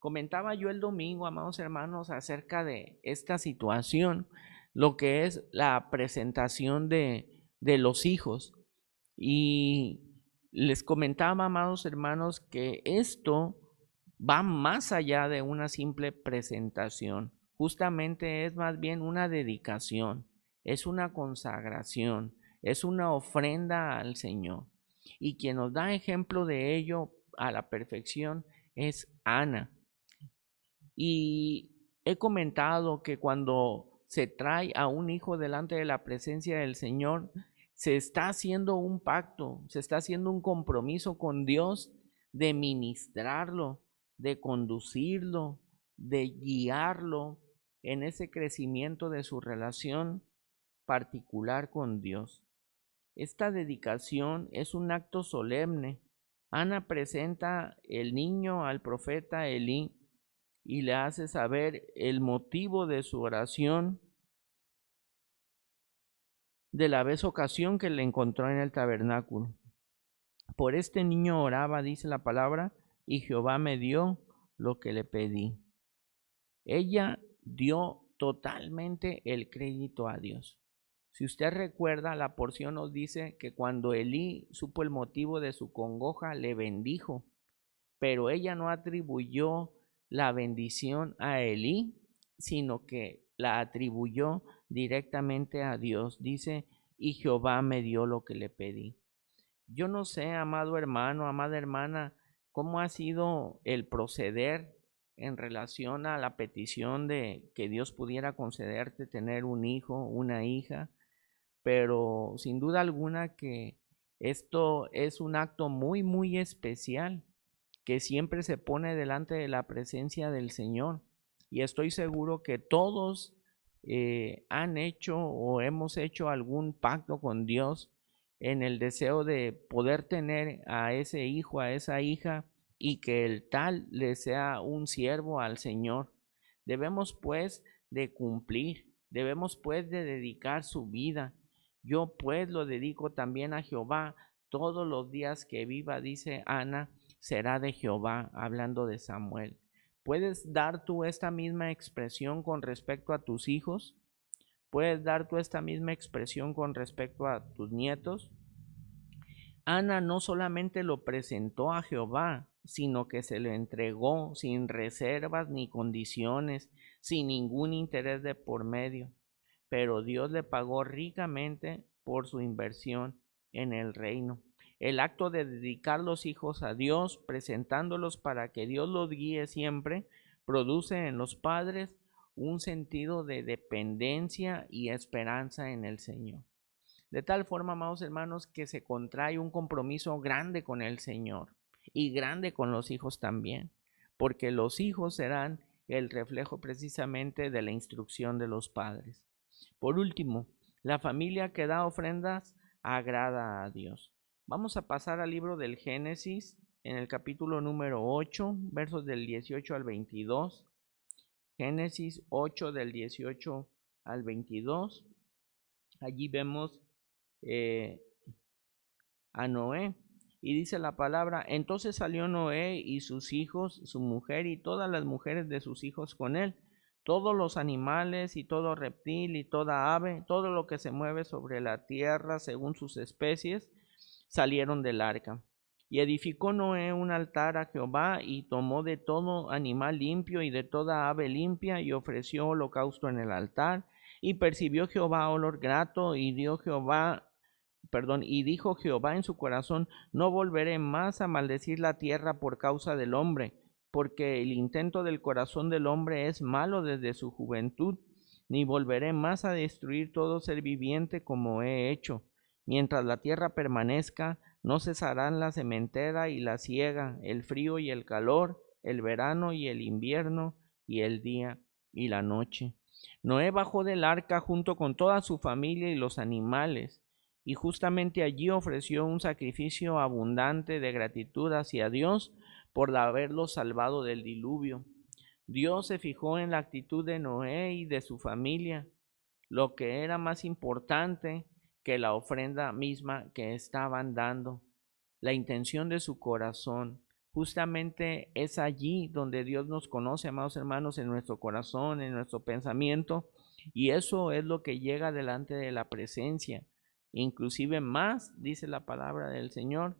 Comentaba yo el domingo, amados hermanos, acerca de esta situación, lo que es la presentación de los hijos. Y les comentaba, amados hermanos, que esto va más allá de una simple presentación. Justamente es más bien una dedicación, es una consagración, es una ofrenda al Señor. Y quien nos da ejemplo de ello a la perfección es Ana. Y he comentado que cuando se trae a un hijo delante de la presencia del Señor, se está haciendo un pacto, se está haciendo un compromiso con Dios de ministrarlo, de conducirlo, de guiarlo en ese crecimiento de su relación particular con Dios. Esta dedicación es un acto solemne. Ana presenta el niño al profeta Elí y le hace saber el motivo de su oración de la vez ocasión que le encontró en el tabernáculo. Por este niño oraba, dice la palabra, y Jehová me dio lo que le pedí. Ella dio totalmente el crédito a Dios. Si usted recuerda, la porción nos dice que cuando Elí supo el motivo de su congoja, le bendijo, pero ella no atribuyó la bendición a Elí, sino que la atribuyó directamente a Dios. Dice: y Jehová me dio lo que le pedí. Yo no sé, amado hermano, amada hermana, cómo ha sido el proceder en relación a la petición de que Dios pudiera concederte tener un hijo, una hija, pero sin duda alguna que esto es un acto muy, muy especial que siempre se pone delante de la presencia del Señor. Y estoy seguro que todos han hecho o hemos hecho algún pacto con Dios en el deseo de poder tener a ese hijo, a esa hija, y que el tal le sea un siervo al Señor. Debemos pues de cumplir, debemos pues de dedicar su vida. Yo pues lo dedico también a Jehová todos los días que viva, dice Ana, será de Jehová, hablando de Samuel. ¿Puedes dar tú esta misma expresión con respecto a tus hijos? ¿Puedes dar tú esta misma expresión con respecto a tus nietos? Ana no solamente lo presentó a Jehová, sino que se lo entregó sin reservas ni condiciones, sin ningún interés de por medio. Pero Dios le pagó ricamente por su inversión en el reino. El acto de dedicar los hijos a Dios, presentándolos para que Dios los guíe siempre, produce en los padres un sentido de dependencia y esperanza en el Señor. De tal forma, amados hermanos, que se contrae un compromiso grande con el Señor y grande con los hijos también, porque los hijos serán el reflejo precisamente de la instrucción de los padres. Por último, la familia que da ofrendas agrada a Dios. Vamos a pasar al libro del Génesis, en el capítulo número 8, versos del 18 al 22. Génesis 8 del 18 al 22. Allí vemos a Noé. Y dice la palabra: entonces salió Noé y sus hijos, su mujer y todas las mujeres de sus hijos con él, todos los animales y todo reptil y toda ave, todo lo que se mueve sobre la tierra según sus especies, salieron del arca. Y edificó Noé un altar a Jehová, y tomó de todo animal limpio y de toda ave limpia, y ofreció holocausto en el altar. Y percibió Jehová olor grato, y dijo Jehová en su corazón: no volveré más a maldecir la tierra por causa del hombre, porque el intento del corazón del hombre es malo desde su juventud, ni volveré más a destruir todo ser viviente como he hecho. Mientras la tierra permanezca, no cesarán la sementera y la siega, el frío y el calor, el verano y el invierno, y el día y la noche. Noé bajó del arca junto con toda su familia y los animales, y justamente allí ofreció un sacrificio abundante de gratitud hacia Dios por haberlo salvado del diluvio. Dios se fijó en la actitud de Noé y de su familia, lo que era más importante que la ofrenda misma que estaban dando, la intención de su corazón. Justamente es allí donde Dios nos conoce, amados hermanos, en nuestro corazón, en nuestro pensamiento, y eso es lo que llega delante de la presencia, inclusive más, dice la palabra del Señor,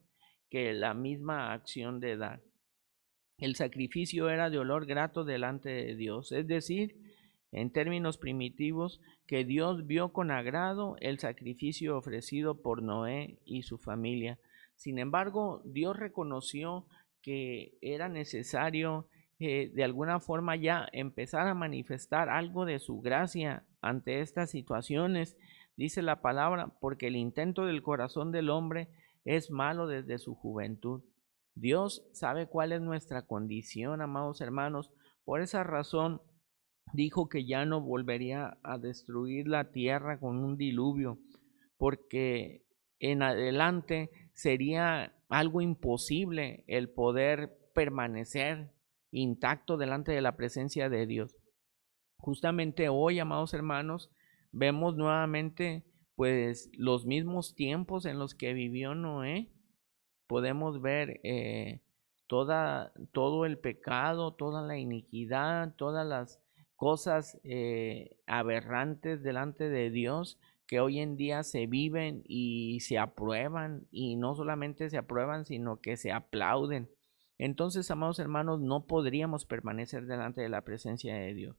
que la misma acción de dar. El sacrificio era de olor grato delante de Dios, es decir, en términos primitivos, que Dios vio con agrado el sacrificio ofrecido por Noé y su familia. Sin embargo, Dios reconoció que era necesario de alguna forma ya empezar a manifestar algo de su gracia ante estas situaciones. Dice la palabra, porque el intento del corazón del hombre es malo desde su juventud. Dios sabe cuál es nuestra condición, amados hermanos. Por esa razón dijo que ya no volvería a destruir la tierra con un diluvio, porque en adelante sería algo imposible el poder permanecer intacto delante de la presencia de Dios. Justamente hoy, amados hermanos, vemos nuevamente pues los mismos tiempos en los que vivió Noé. Podemos ver todo el pecado, toda la iniquidad, todas las cosas aberrantes delante de Dios que hoy en día se viven y se aprueban, y no solamente se aprueban, sino que se aplauden. Entonces, amados hermanos, no podríamos permanecer delante de la presencia de Dios.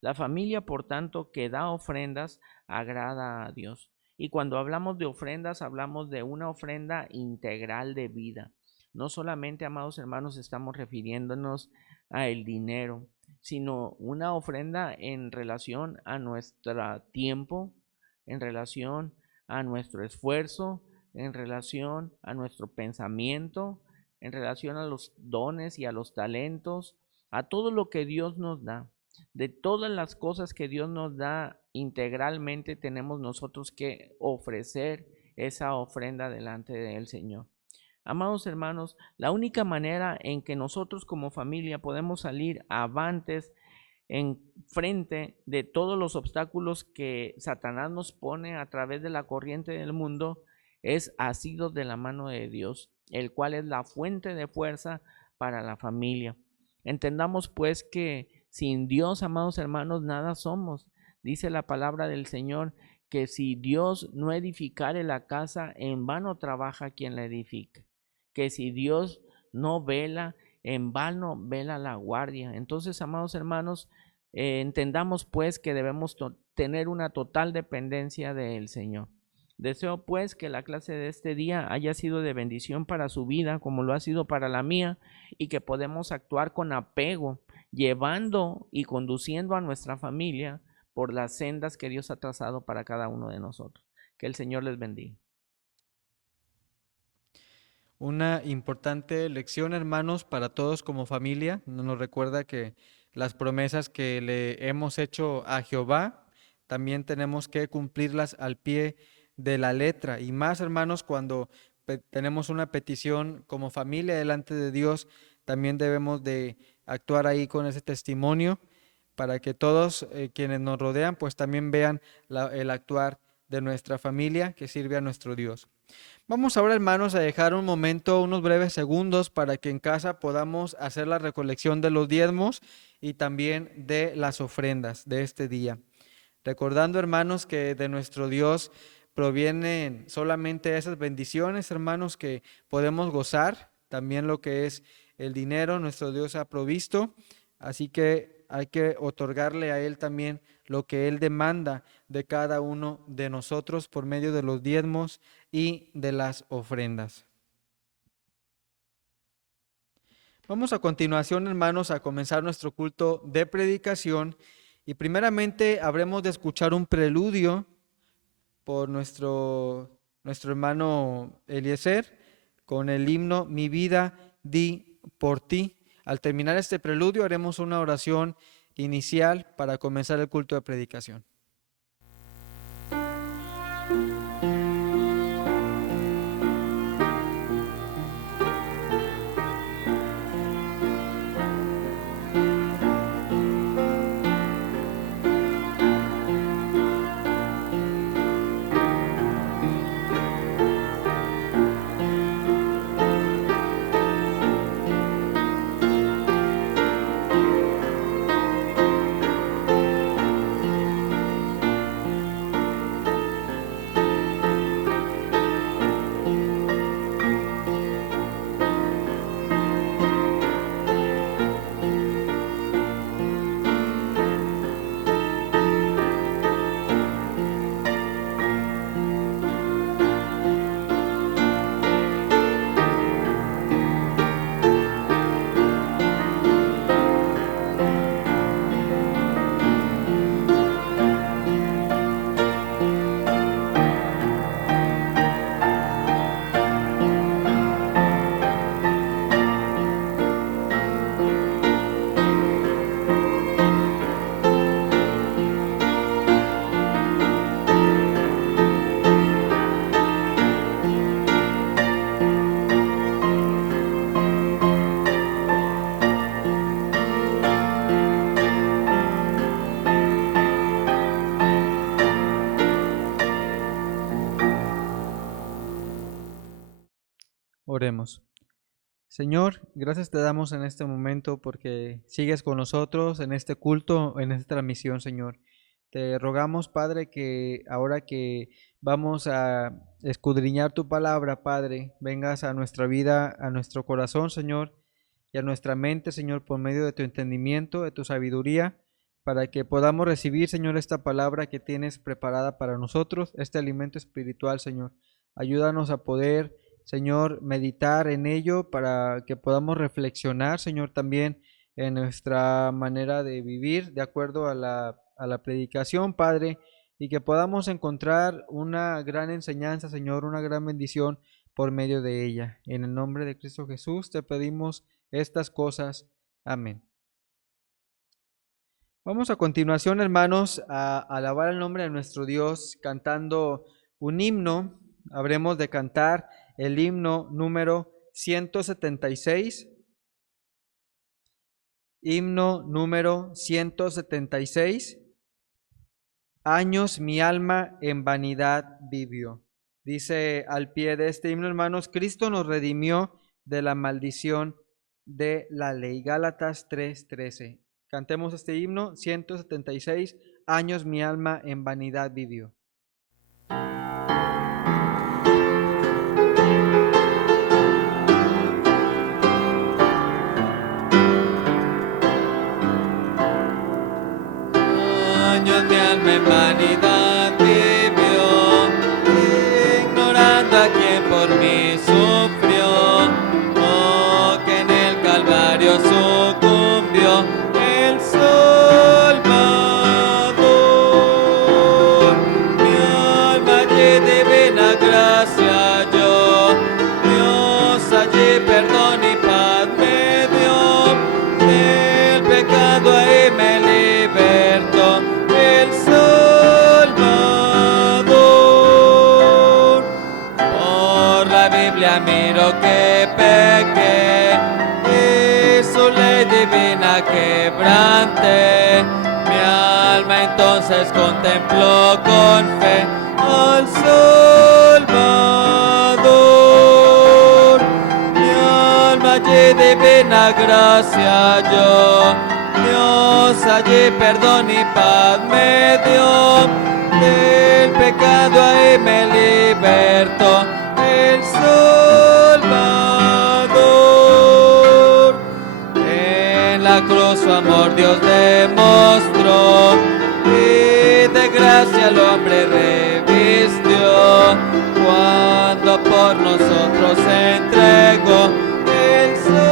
La familia, por tanto, que da ofrendas, agrada a Dios. Y cuando hablamos de ofrendas, hablamos de una ofrenda integral de vida. No solamente, amados hermanos, estamos refiriéndonos a el dinero, sino una ofrenda en relación a nuestro tiempo, en relación a nuestro esfuerzo, en relación a nuestro pensamiento, en relación a los dones y a los talentos, a todo lo que Dios nos da. De todas las cosas que Dios nos da integralmente, tenemos nosotros que ofrecer esa ofrenda delante del Señor. Amados hermanos, la única manera en que nosotros como familia podemos salir avantes en frente de todos los obstáculos que Satanás nos pone a través de la corriente del mundo es asidos de la mano de Dios, el cual es la fuente de fuerza para la familia. Entendamos pues que sin Dios, amados hermanos, nada somos. Dice la palabra del Señor que si Dios no edificare la casa, en vano trabaja quien la edifica. Que si Dios no vela, en vano vela la guardia. Entonces, amados hermanos, entendamos pues que debemos tener una total dependencia del Señor. Deseo pues que la clase de este día haya sido de bendición para su vida, como lo ha sido para la mía, y que podemos actuar con apego, llevando y conduciendo a nuestra familia por las sendas que Dios ha trazado para cada uno de nosotros. Que el Señor les bendiga. Una importante lección, hermanos, para todos como familia. Nos recuerda que las promesas que le hemos hecho a Jehová, también tenemos que cumplirlas al pie de la letra. Y más, hermanos, cuando tenemos una petición como familia delante de Dios, también debemos de actuar ahí con ese testimonio para que todos quienes nos rodean, pues también vean el actuar de nuestra familia que sirve a nuestro Dios. Vamos ahora, hermanos, a dejar un momento, unos breves segundos, para que en casa podamos hacer la recolección de los diezmos y también de las ofrendas de este día. Recordando, hermanos, que de nuestro Dios provienen solamente esas bendiciones, hermanos, que podemos gozar, también lo que es el dinero, nuestro Dios ha provisto, así que hay que otorgarle a Él también lo que Él demanda de cada uno de nosotros por medio de los diezmos y de las ofrendas. Vamos a continuación, hermanos, a comenzar nuestro culto de predicación y primeramente habremos de escuchar un preludio por nuestro hermano Eliezer con el himno Mi vida di por ti. Al terminar este preludio haremos una oración inicial para comenzar el culto de predicación. Oremos. Señor, gracias te damos en este momento porque sigues con nosotros en este culto, en esta transmisión, Señor. Te rogamos, Padre, que ahora que vamos a escudriñar tu palabra, Padre, vengas a nuestra vida, a nuestro corazón, Señor, y a nuestra mente, Señor, por medio de tu entendimiento, de tu sabiduría, para que podamos recibir, Señor, esta palabra que tienes preparada para nosotros, este alimento espiritual, Señor. Ayúdanos a poder, Señor, meditar en ello para que podamos reflexionar, Señor, también en nuestra manera de vivir de acuerdo a la predicación, Padre, y que podamos encontrar una gran enseñanza, Señor, una gran bendición por medio de ella. En el nombre de Cristo Jesús te pedimos estas cosas. Amén. Vamos a continuación, hermanos, a alabar el nombre de nuestro Dios cantando un himno. Habremos de cantar el himno número 176. Himno número 176. Años mi alma en vanidad vivió. Dice al pie de este himno, hermanos, Cristo nos redimió de la maldición de la ley. Gálatas 3:13. Cantemos este himno 176. Años mi alma en vanidad vivió. Años mi alma en vanidad vivió, ignorando a quien por mí sufrió, oh, que en el Calvario sucumbió el Salvador. Mi alma allí divina gracia halló, Dios allí perdón y paz me dio, del pecado ahí me libertó el Salvador. Por la Biblia miro que pequé y su ley divina quebranté. Mi alma entonces contempló con fe al Salvador. Mi alma allí divina gracia halló, Dios allí perdón y paz me dio, del pecado ahí me libertó el Salvador. En la cruz su amor Dios demostró y de gracia el hombre revistió cuando por nosotros se entregó el Salvador.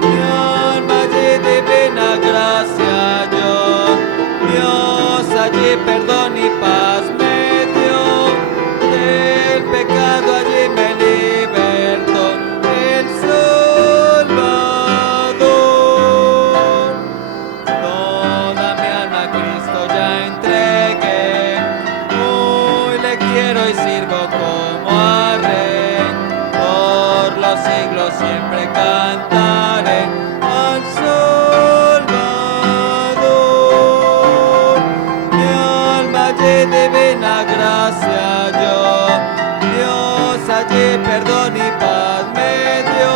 Mi alma allí divina gracia yo, Dios allí perdón y paz me dio, del pecado allí me libertó el Salvador. Toda mi alma a Cristo ya entregué, hoy le quiero y sirvo como a Rey, por los siglos siempre cantaré al Salvador. Mi alma allí divina gracia yo, Dios allí perdón y paz me dio,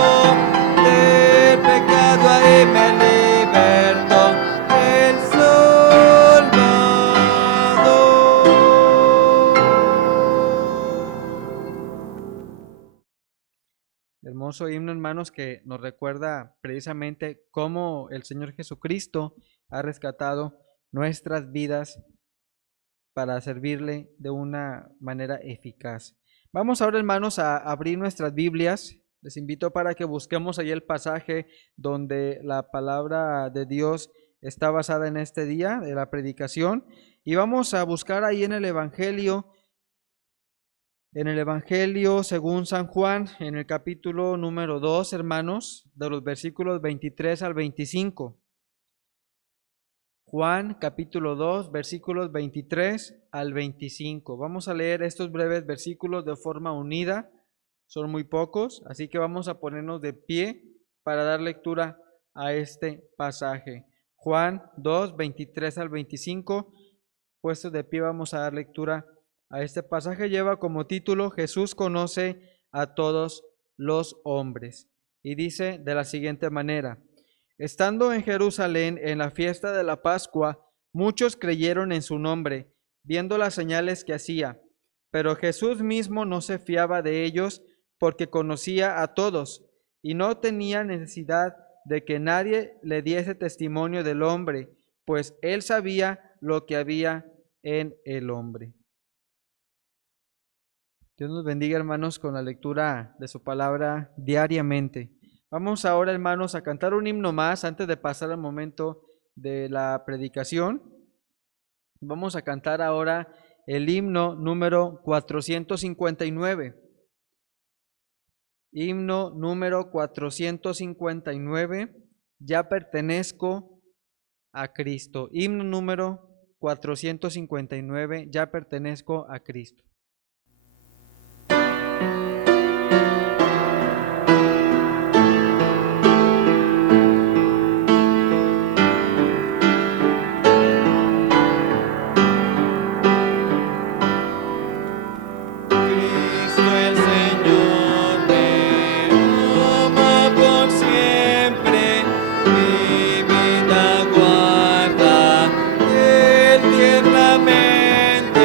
del pecado ahí me libertó el Salvador. Hermoso himno, hermanos, que nos recuerda precisamente cómo el Señor Jesucristo ha rescatado nuestras vidas para servirle de una manera eficaz. Vamos ahora, hermanos, a abrir nuestras Biblias. Les invito para que busquemos ahí el pasaje donde la palabra de Dios está basada en este día de la predicación. Y vamos a buscar ahí en el Evangelio según San Juan, en el capítulo número 2, hermanos, de los versículos 23 al 25. Juan capítulo 2, versículos 23 al 25. Vamos a leer estos breves versículos de forma unida. Son muy pocos, así que vamos a ponernos de pie para dar lectura a este pasaje. Juan 2, 23 al 25. Puestos de pie vamos a dar lectura a este pasaje. Lleva como título Jesús conoce a todos los hombres. Y dice de la siguiente manera: estando en Jerusalén en la fiesta de la Pascua, muchos creyeron en su nombre, viendo las señales que hacía. Pero Jesús mismo no se fiaba de ellos, porque conocía a todos, y no tenía necesidad de que nadie le diese testimonio del hombre, pues él sabía lo que había en el hombre. Dios nos bendiga, hermanos, con la lectura de su palabra diariamente. Vamos ahora, hermanos, a cantar un himno más antes de pasar al momento de la predicación. Vamos a cantar ahora el himno número 459. Himno número 459, ya pertenezco a Cristo. Himno número 459, ya pertenezco a Cristo. Tiernamente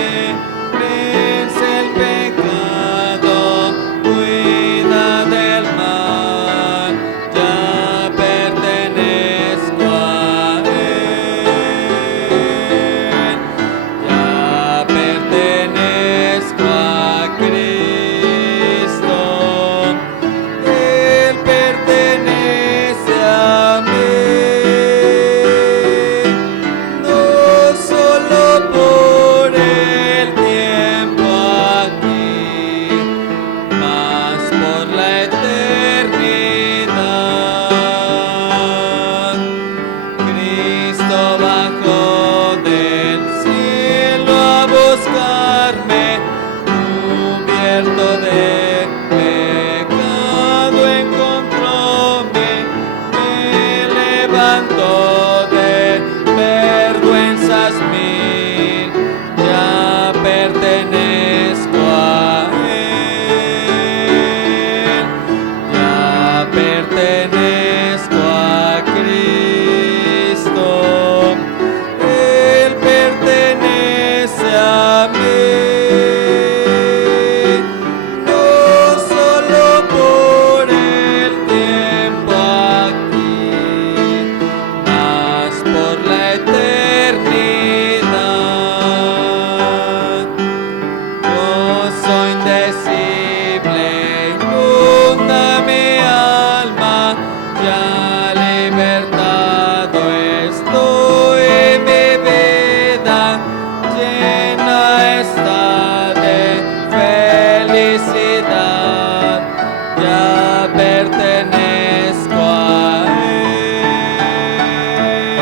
ya pertenezco a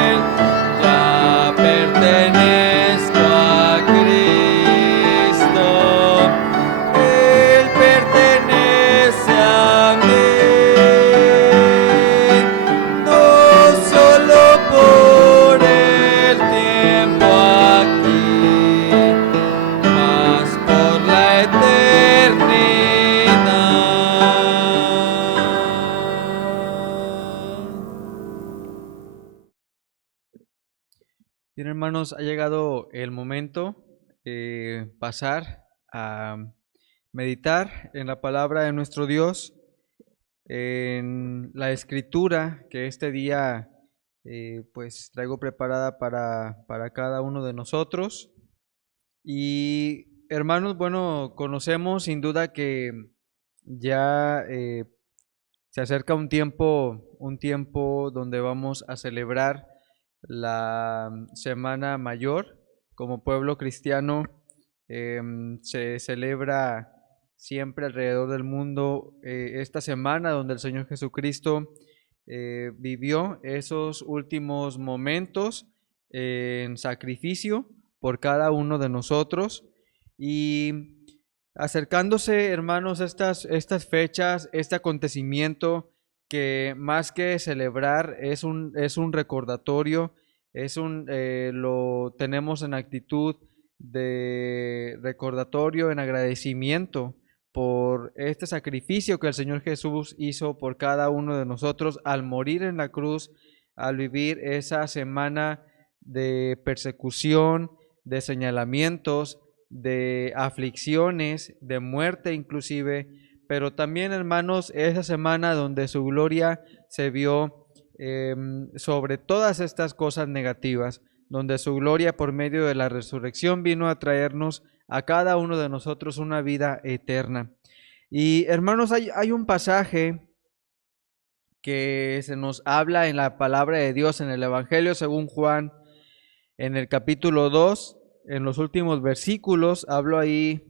Él, ya pertenezco a Cristo, Él pertenece a mí, no solo por el tiempo aquí, mas por la eternidad. Bien, hermanos, ha llegado el momento de pasar a meditar en la palabra de nuestro Dios, en la escritura que este día pues traigo preparada para cada uno de nosotros. Y hermanos, bueno, conocemos sin duda que ya se acerca un tiempo donde vamos a celebrar la Semana Mayor. Como pueblo cristiano se celebra siempre alrededor del mundo esta semana donde el Señor Jesucristo vivió esos últimos momentos en sacrificio por cada uno de nosotros. Y acercándose, hermanos, estas fechas, este acontecimiento que más que celebrar es un recordatorio, lo tenemos en actitud de recordatorio, en agradecimiento por este sacrificio que el Señor Jesús hizo por cada uno de nosotros al morir en la cruz, al vivir esa semana de persecución, de señalamientos, de aflicciones, de muerte inclusive, pero también, hermanos, esa semana donde su gloria se vio sobre todas estas cosas negativas, donde su gloria por medio de la resurrección vino a traernos a cada uno de nosotros una vida eterna. Y hermanos, hay un pasaje que se nos habla en la palabra de Dios en el Evangelio según Juan, en el capítulo 2, en los últimos versículos. Hablo ahí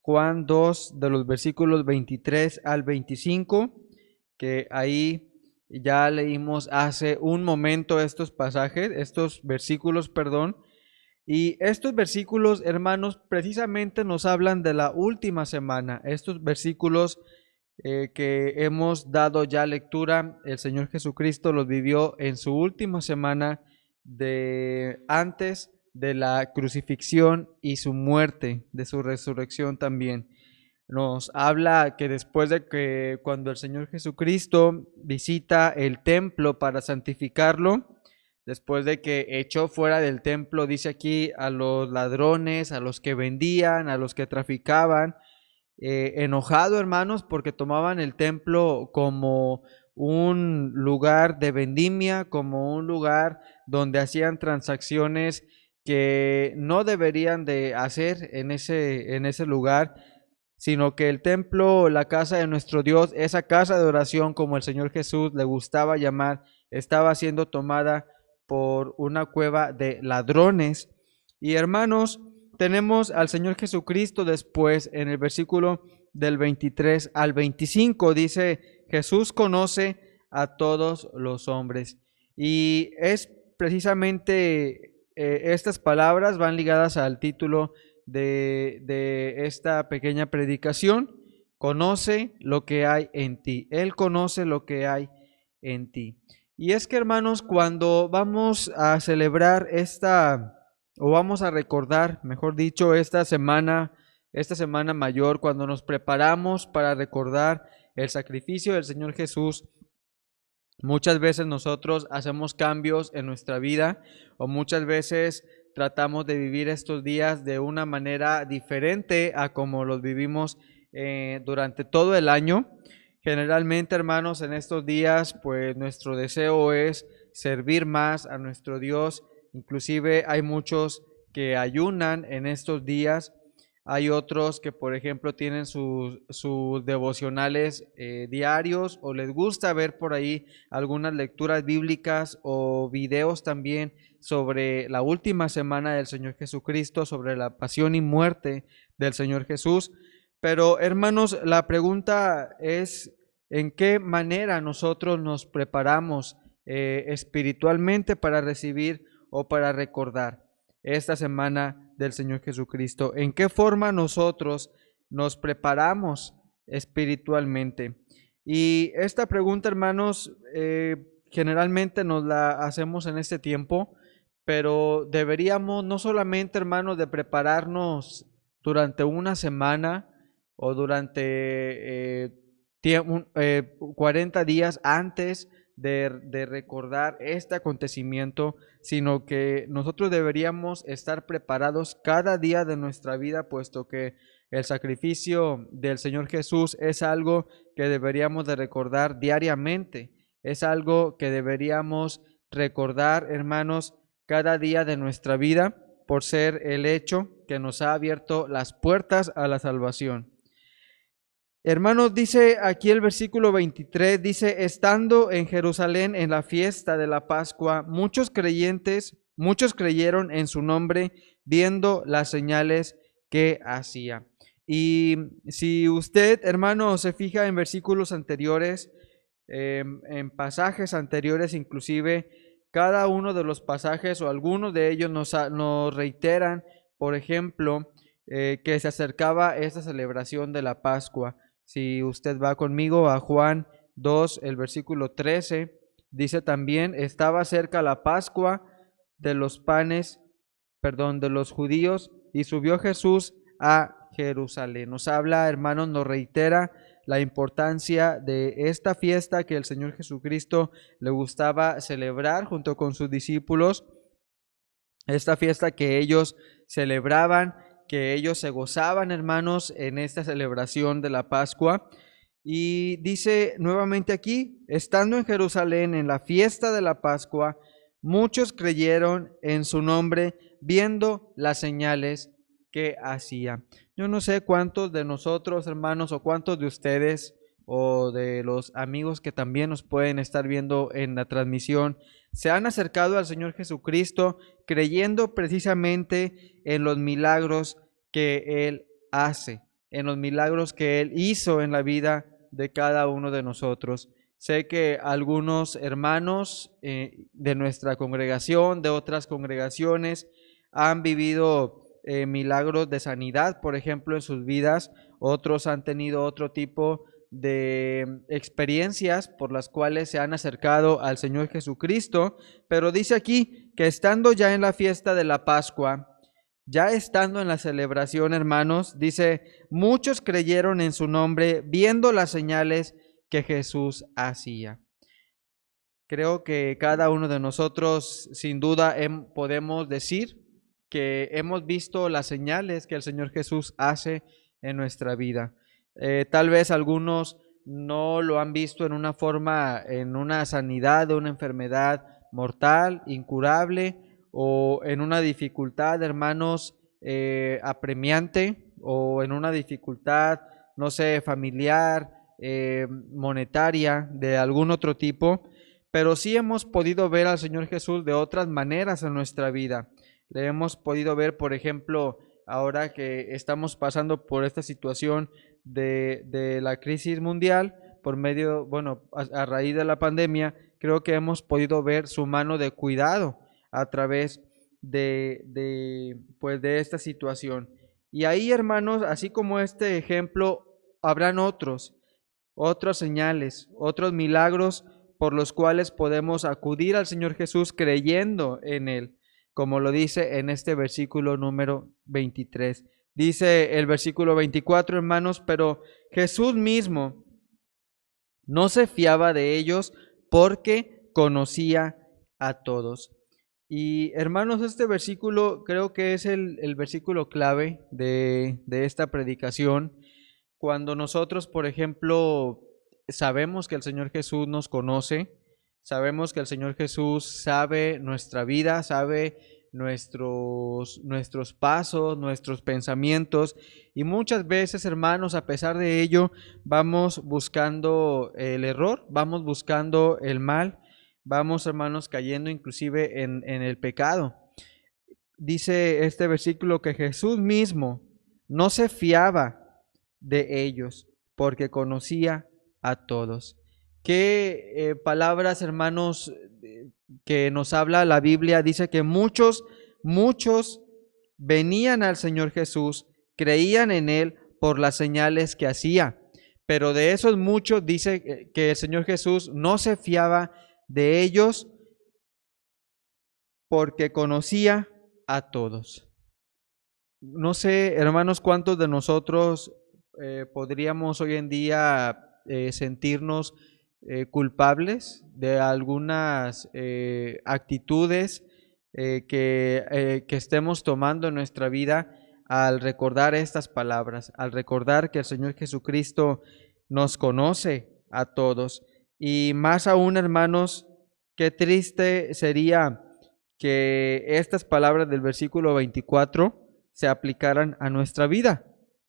Juan 2 de los versículos 23 al 25, que ahí ya leímos hace un momento estos versículos, perdón. Y estos versículos, hermanos, precisamente nos hablan de la última semana. Estos versículos que hemos dado ya lectura, el Señor Jesucristo los vivió en su última semana antes de la crucifixión y su muerte, de su resurrección también. Nos habla que después de que cuando el Señor Jesucristo visita el templo para santificarlo, después de que echó fuera del templo, dice aquí, a los ladrones, a los que vendían, a los que traficaban, enojado, hermanos, porque tomaban el templo como un lugar de vendimia, como un lugar donde hacían transacciones que no deberían de hacer en ese lugar, sino que el templo, la casa de nuestro Dios, esa casa de oración, como el Señor Jesús le gustaba llamar, estaba siendo tomada por una cueva de ladrones. Y hermanos, tenemos al Señor Jesucristo después en el versículo del 23 al 25, dice: Jesús conoce a todos los hombres. Y es precisamente estas palabras van ligadas al título de esta pequeña predicación: conoce lo que hay en ti. Él conoce lo que hay en ti. Y es que, hermanos, cuando vamos a celebrar o vamos a recordar, mejor dicho, esta semana mayor, cuando nos preparamos para recordar el sacrificio del Señor Jesús, muchas veces nosotros hacemos cambios en nuestra vida, o muchas veces tratamos de vivir estos días de una manera diferente a como los vivimos durante todo el año. Generalmente, hermanos, en estos días, pues nuestro deseo es servir más a nuestro Dios. Inclusive hay muchos que ayunan en estos días. Hay otros que, por ejemplo, tienen sus devocionales diarios, o les gusta ver por ahí algunas lecturas bíblicas o videos también sobre la última semana del Señor Jesucristo, sobre la pasión y muerte del Señor Jesús. Pero hermanos, la pregunta es, ¿en qué manera nosotros nos preparamos espiritualmente para recibir o para recordar esta semana del Señor Jesucristo? ¿En qué forma nosotros nos preparamos espiritualmente? Y esta pregunta, hermanos, generalmente nos la hacemos en este tiempo, pero deberíamos no solamente, hermanos, de prepararnos durante una semana o durante 40 días antes de recordar este acontecimiento, sino que nosotros deberíamos estar preparados cada día de nuestra vida, puesto que el sacrificio del Señor Jesús es algo que deberíamos de recordar diariamente, es algo que deberíamos recordar, hermanos, cada día de nuestra vida, por ser el hecho que nos ha abierto las puertas a la salvación. Hermanos, dice aquí el versículo 23, dice, estando en Jerusalén en la fiesta de la Pascua, muchos creyeron en su nombre, viendo las señales que hacía. Y si usted, hermano, se fija en versículos anteriores, en pasajes anteriores inclusive, cada uno de los pasajes o algunos de ellos nos reiteran, por ejemplo, que se acercaba esta celebración de la Pascua. Si usted va conmigo a Juan 2, el versículo 13, dice también, estaba cerca la Pascua de los panes, de los judíos, y subió Jesús a Jerusalén. Nos habla, hermanos, nos reitera la importancia de esta fiesta que el Señor Jesucristo le gustaba celebrar junto con sus discípulos, esta fiesta que ellos celebraban, que ellos se gozaban, hermanos, en esta celebración de la Pascua. Y dice nuevamente aquí, estando en Jerusalén en la fiesta de la Pascua, muchos creyeron en su nombre, viendo las señales que hacía. Yo no sé cuántos de nosotros, hermanos, o cuántos de ustedes o de los amigos que también nos pueden estar viendo en la transmisión, se han acercado al Señor Jesucristo creyendo precisamente en los milagros que Él hace, en los milagros que Él hizo en la vida de cada uno de nosotros. Sé que algunos hermanos de nuestra congregación, de otras congregaciones, han vivido milagros de sanidad, por ejemplo, en sus vidas. Otros han tenido otro tipo de experiencias por las cuales se han acercado al Señor Jesucristo, pero dice aquí que estando ya en la fiesta de la Pascua, ya estando en la celebración, hermanos, dice, muchos creyeron en su nombre, viendo las señales que Jesús hacía. Creo que cada uno de nosotros, sin duda, podemos decir que hemos visto las señales que el Señor Jesús hace en nuestra vida. Tal vez algunos no lo han visto en una forma, en una sanidad de una enfermedad mortal, incurable, o en una dificultad, hermanos, apremiante, o en una dificultad, no sé, familiar, monetaria, de algún otro tipo, pero sí hemos podido ver al Señor Jesús de otras maneras en nuestra vida. Le hemos podido ver, por ejemplo, ahora que estamos pasando por esta situación de la crisis mundial, por medio, bueno, a raíz de la pandemia, creo que hemos podido ver su mano de cuidado a través pues de esta situación. Y ahí, hermanos, así como este ejemplo, habrán otras señales, otros milagros por los cuales podemos acudir al Señor Jesús creyendo en Él, como lo dice en este versículo número 23. Dice el versículo 24, hermanos, pero Jesús mismo no se fiaba de ellos porque conocía a todos. Y hermanos, este versículo creo que es el versículo clave de esta predicación. Cuando nosotros, por ejemplo, sabemos que el Señor Jesús nos conoce, sabemos que el Señor Jesús sabe nuestra vida, sabe nuestros pasos, nuestros pensamientos, y muchas veces, hermanos, a pesar de ello, vamos buscando el error, vamos buscando el mal, vamos, hermanos, cayendo inclusive en el pecado. Dice este versículo que Jesús mismo no se fiaba de ellos, porque conocía a todos. Qué palabras, hermanos, que nos habla la Biblia. Dice que muchos venían al Señor Jesús, creían en Él por las señales que hacía. Pero de esos muchos dice que el Señor Jesús no se fiaba de ellos porque conocía a todos. No sé, hermanos, cuántos de nosotros podríamos hoy en día sentirnos culpables de algunas actitudes que estemos tomando en nuestra vida al recordar estas palabras, al recordar que el Señor Jesucristo nos conoce a todos. Y más aún, hermanos, qué triste sería que estas palabras del versículo 24 se aplicaran a nuestra vida,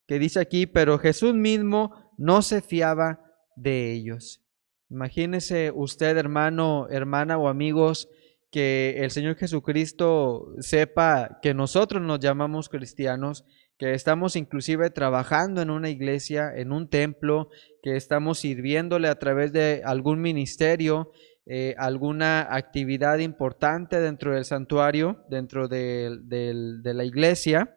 que dice aquí, pero Jesús mismo no se fiaba de ellos. Imagínese usted, hermano, hermana o amigos, que el Señor Jesucristo sepa que nosotros nos llamamos cristianos, que estamos inclusive trabajando en una iglesia, en un templo, que estamos sirviéndole a través de algún ministerio, alguna actividad importante dentro del santuario, dentro de la iglesia.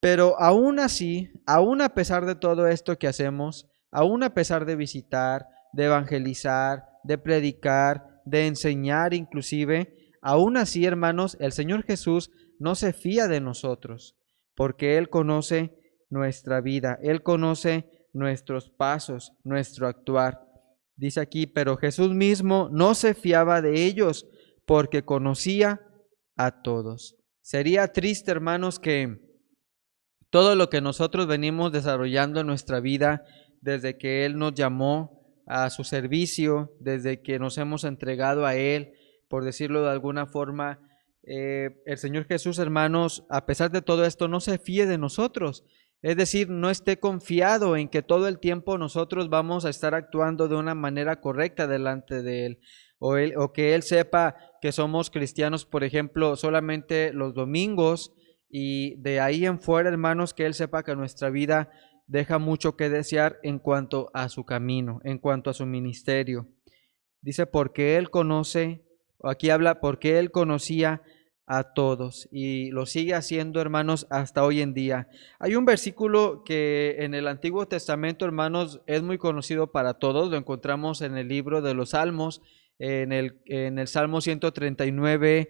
Pero aún así, aún a pesar de todo esto que hacemos, aún a pesar de visitar, de evangelizar, de predicar, de enseñar inclusive, aún así, hermanos, el Señor Jesús no se fía de nosotros, porque Él conoce nuestra vida, Él conoce nuestros pasos, nuestro actuar. Dice aquí, pero Jesús mismo no se fiaba de ellos, porque conocía a todos. Sería triste, hermanos, que todo lo que nosotros venimos desarrollando en nuestra vida desde que Él nos llamó a su servicio, desde que nos hemos entregado a Él, por decirlo de alguna forma, el Señor Jesús, hermanos, a pesar de todo esto, no se fíe de nosotros. Es decir, no esté confiado en que todo el tiempo nosotros vamos a estar actuando de una manera correcta delante de Él, o que Él sepa que somos cristianos, por ejemplo, solamente los domingos, y de ahí en fuera, hermanos, que Él sepa que nuestra vida deja mucho que desear en cuanto a su camino, en cuanto a su ministerio. Dice, porque Él conoce, aquí habla, porque Él conocía a todos y lo sigue haciendo, hermanos, hasta hoy en día. Hay un versículo que en el Antiguo Testamento, hermanos, es muy conocido para todos, lo encontramos en el libro de los Salmos, en el Salmo 139,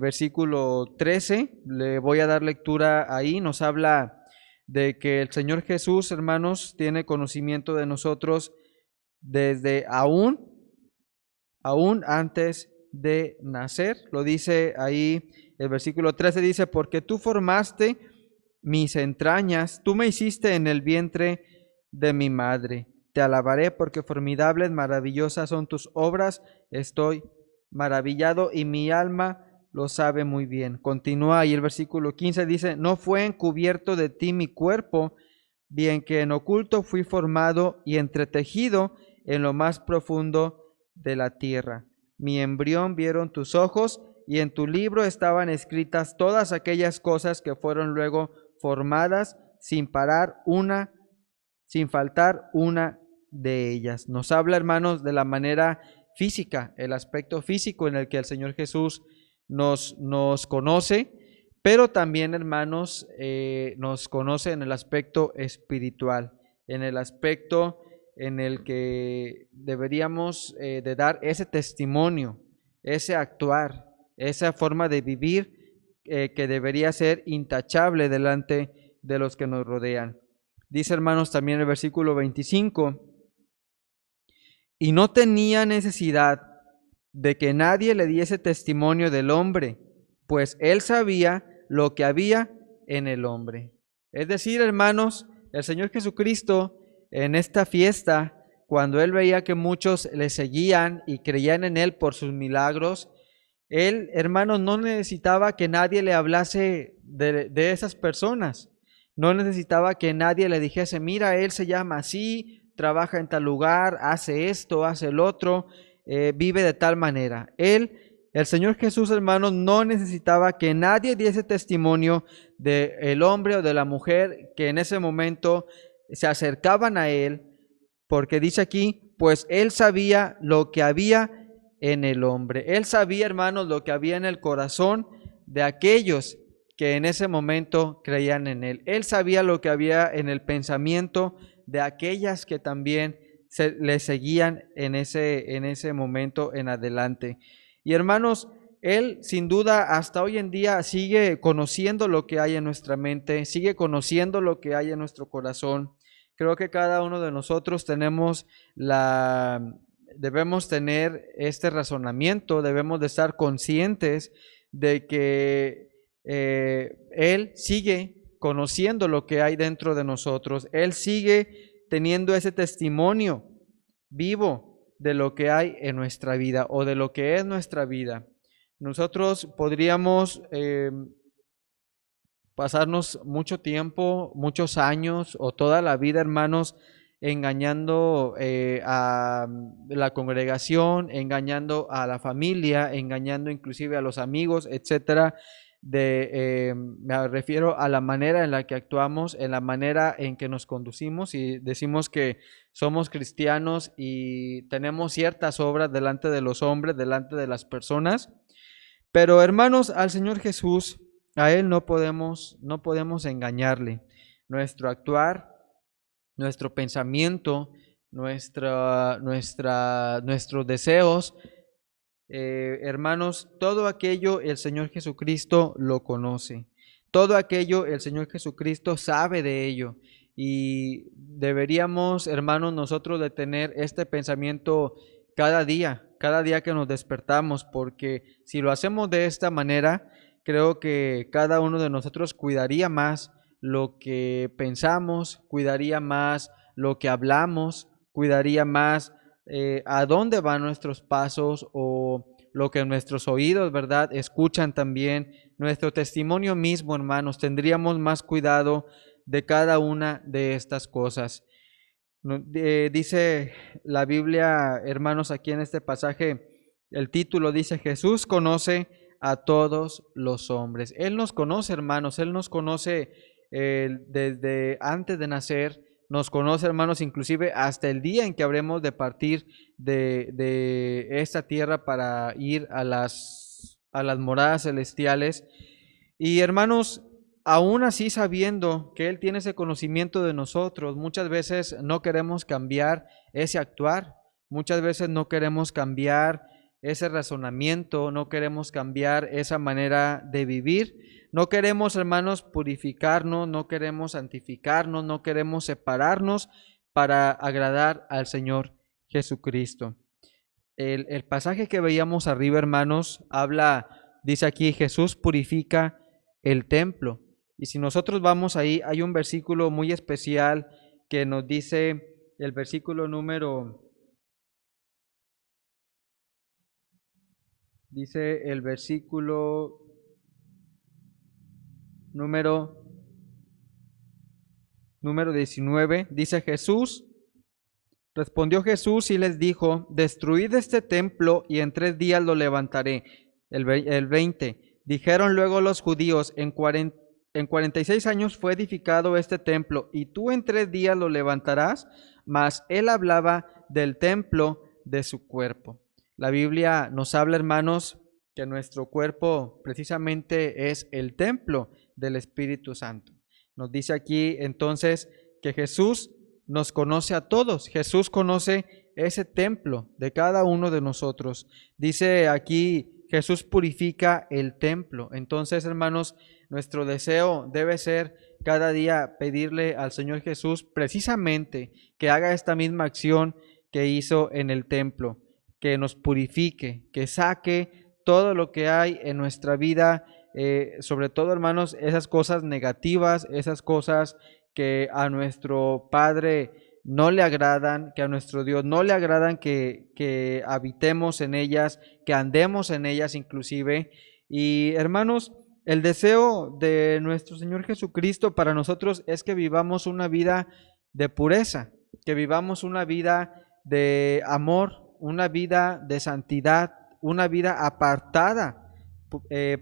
versículo 13, le voy a dar lectura ahí, nos habla de que el Señor Jesús, hermanos, tiene conocimiento de nosotros desde aún antes de nacer. Lo dice ahí el versículo 13, dice, porque tú formaste mis entrañas, tú me hiciste en el vientre de mi madre. Te alabaré porque formidables, maravillosas son tus obras. Estoy maravillado y mi alma lo sabe muy bien. Continúa ahí el versículo 15, dice, no fue encubierto de ti mi cuerpo, bien que en oculto fui formado y entretejido en lo más profundo de la tierra. Mi embrión vieron tus ojos y en tu libro estaban escritas todas aquellas cosas que fueron luego formadas sin faltar una de ellas. Nos habla, hermanos, de la manera física, el aspecto físico en el que el Señor Jesús nos conoce, pero también, hermanos, nos conoce en el aspecto espiritual, en el aspecto en el que deberíamos de dar ese testimonio, ese actuar, esa forma de vivir que debería ser intachable delante de los que nos rodean. Dice, hermanos, también el versículo 25, y no tenía necesidad de que nadie le diese testimonio del hombre, pues él sabía lo que había en el hombre. Es decir, hermanos, el Señor Jesucristo en esta fiesta, cuando él veía que muchos le seguían y creían en él por sus milagros, él, hermanos, no necesitaba que nadie le hablase de esas personas. No necesitaba que nadie le dijese, mira, él se llama así, trabaja en tal lugar, hace esto, hace el otro, vive de tal manera. El Señor Jesús, hermanos, no necesitaba que nadie diese testimonio del hombre o de la mujer que en ese momento se acercaban a él, porque dice aquí, pues él sabía lo que había en el hombre. Él sabía, hermanos, lo que había en el corazón de aquellos que en ese momento creían en él. Él sabía lo que había en el pensamiento de aquellas que también le seguían en ese momento en adelante. Y hermanos, él sin duda hasta hoy en día sigue conociendo lo que hay en nuestra mente, sigue conociendo lo que hay en nuestro corazón. Creo que cada uno de nosotros debemos tener este razonamiento, debemos de estar conscientes de que Él sigue conociendo lo que hay dentro de nosotros, Él sigue teniendo ese testimonio vivo de lo que hay en nuestra vida o de lo que es nuestra vida. Nosotros podríamos pasarnos mucho tiempo, muchos años o toda la vida, hermanos, engañando a la congregación, engañando a la familia, engañando inclusive a los amigos, etcétera. Me refiero a la manera en la que actuamos, en la manera en que nos conducimos y decimos que somos cristianos y tenemos ciertas obras delante de los hombres, delante de las personas. Pero hermanos, al Señor Jesús, a Él no podemos engañarle. Nuestro actuar, nuestro pensamiento, nuestros deseos, hermanos, todo aquello el Señor Jesucristo lo conoce. Todo aquello el Señor Jesucristo sabe de ello. Y deberíamos, hermanos, nosotros de tener este pensamiento cada día que nos despertamos, porque si lo hacemos de esta manera, creo que cada uno de nosotros cuidaría más lo que pensamos, cuidaría más lo que hablamos, cuidaría más a dónde van nuestros pasos o lo que nuestros oídos, ¿verdad?, escuchan también. Nuestro testimonio mismo, hermanos, tendríamos más cuidado de cada una de estas cosas. Dice la Biblia, hermanos, aquí en este pasaje, el título dice, Jesús conoce a todos los hombres. Él nos conoce, hermanos, Él nos conoce desde antes de nacer, nos conoce, hermanos, inclusive hasta el día en que habremos de partir de esta tierra para ir a las moradas celestiales. Y hermanos, aún así sabiendo que Él tiene ese conocimiento de nosotros, muchas veces no queremos cambiar ese actuar, muchas veces no queremos cambiar ese razonamiento, no queremos cambiar esa manera de vivir, no queremos, hermanos, purificarnos, no queremos santificarnos, no queremos separarnos para agradar al Señor Jesucristo. El pasaje que veíamos arriba, hermanos, dice aquí, Jesús purifica el templo. Y si nosotros vamos ahí, hay un versículo muy especial que nos dice el versículo número 19, dice respondió Jesús y les dijo, destruid este templo y en 3 días lo levantaré. El 20, dijeron luego los judíos, en 46 años fue edificado este templo y tú en 3 días lo levantarás, mas él hablaba del templo de su cuerpo. La Biblia nos habla, hermanos, que nuestro cuerpo precisamente es el templo del Espíritu Santo. Nos dice aquí entonces que Jesús nos conoce a todos. Jesús conoce ese templo de cada uno de nosotros. Dice aquí, Jesús purifica el templo. Entonces, hermanos, nuestro deseo debe ser cada día pedirle al Señor Jesús precisamente que haga esta misma acción que hizo en el templo, que nos purifique, que saque todo lo que hay en nuestra vida, sobre todo, hermanos, esas cosas negativas, esas cosas que a nuestro Padre no le agradan, que a nuestro Dios no le agradan que habitemos en ellas, que andemos en ellas inclusive. Y hermanos, el deseo de nuestro Señor Jesucristo para nosotros es que vivamos una vida de pureza, que vivamos una vida de amor, una vida de santidad, una vida apartada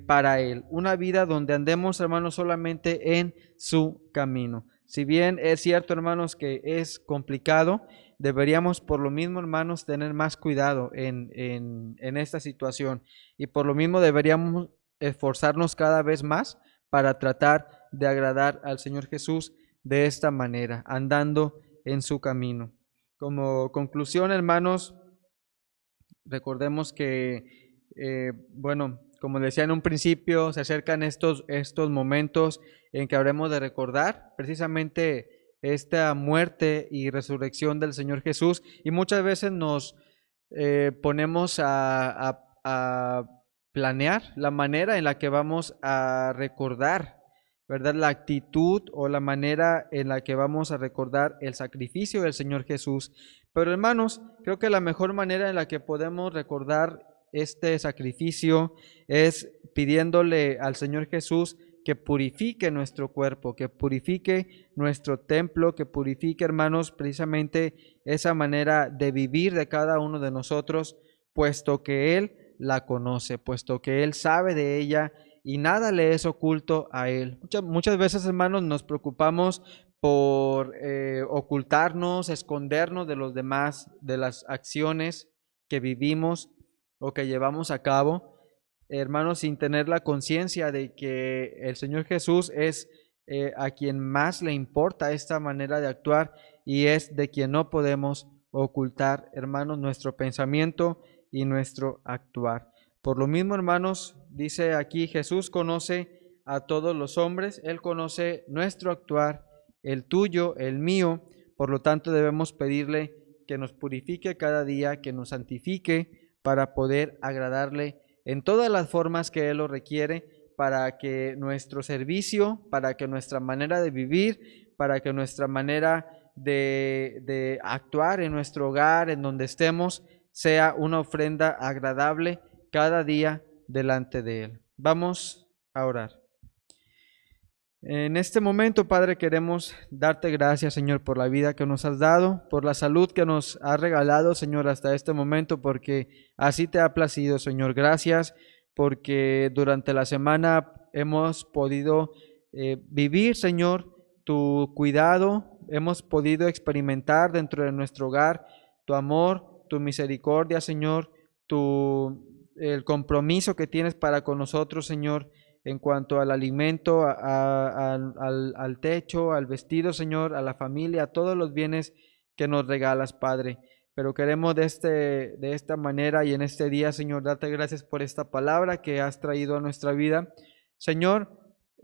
para Él, una vida donde andemos, hermanos, solamente en su camino. Si bien es cierto, hermanos, que es complicado, deberíamos por lo mismo, hermanos, tener más cuidado en esta situación. Y por lo mismo deberíamos esforzarnos cada vez más para tratar de agradar al Señor Jesús de esta manera, andando en su camino. Como conclusión, hermanos, recordemos que, bueno, como decía en un principio, se acercan estos momentos en que habremos de recordar precisamente esta muerte y resurrección del Señor Jesús, y muchas veces nos ponemos a planear la manera en la que vamos a recordar, ¿verdad? La actitud o la manera en la que vamos a recordar el sacrificio del Señor Jesús. Pero hermanos, creo que la mejor manera en la que podemos recordar este sacrificio es pidiéndole al Señor Jesús que purifique nuestro cuerpo, que purifique nuestro templo, que purifique, hermanos, precisamente esa manera de vivir de cada uno de nosotros, puesto que Él la conoce, puesto que Él sabe de ella y nada le es oculto a Él. Muchas veces, hermanos, nos preocupamos por ocultarnos, escondernos de los demás, de las acciones que vivimos o que llevamos a cabo, hermanos, sin tener la conciencia de que el Señor Jesús es a quien más le importa esta manera de actuar y es de quien no podemos ocultar, hermanos, nuestro pensamiento y nuestro actuar. Por lo mismo, hermanos, dice aquí, Jesús conoce a todos los hombres, Él conoce nuestro actuar, el tuyo, el mío, por lo tanto debemos pedirle que nos purifique cada día, que nos santifique para poder agradarle en todas las formas que Él lo requiere, para que nuestro servicio, para que nuestra manera de vivir, para que nuestra manera de actuar en nuestro hogar, en donde estemos, sea una ofrenda agradable cada día delante de Él. Vamos a orar. En este momento, Padre, queremos darte gracias, Señor, por la vida que nos has dado, por la salud que nos has regalado, Señor, hasta este momento, porque así te ha placido, Señor. Gracias porque durante la semana hemos podido vivir, Señor, tu cuidado, hemos podido experimentar dentro de nuestro hogar tu amor, tu misericordia, Señor, el compromiso que tienes para con nosotros, Señor, en cuanto al alimento, al techo, al vestido, Señor, a la familia, a todos los bienes que nos regalas, Padre. Pero queremos de esta manera y en este día, Señor, darte gracias por esta palabra que has traído a nuestra vida. Señor,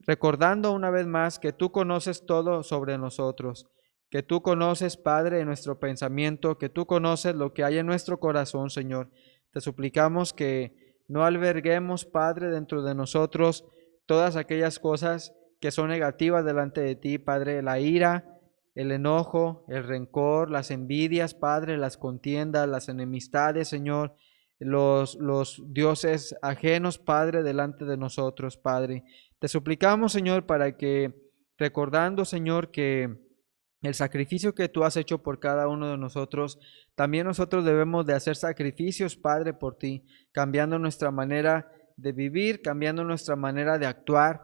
recordando una vez más que tú conoces todo sobre nosotros, que tú conoces, Padre, nuestro pensamiento, que tú conoces lo que hay en nuestro corazón, Señor. Te suplicamos que no alberguemos, Padre, dentro de nosotros todas aquellas cosas que son negativas delante de ti, Padre, la ira, el enojo, el rencor, las envidias, Padre, las contiendas, las enemistades, Señor, los dioses ajenos, Padre, delante de nosotros, Padre. Te suplicamos, Señor, para que, recordando, Señor, que el sacrificio que tú has hecho por cada uno de nosotros, también nosotros debemos de hacer sacrificios, Padre, por ti, cambiando nuestra manera de vivir, cambiando nuestra manera de actuar.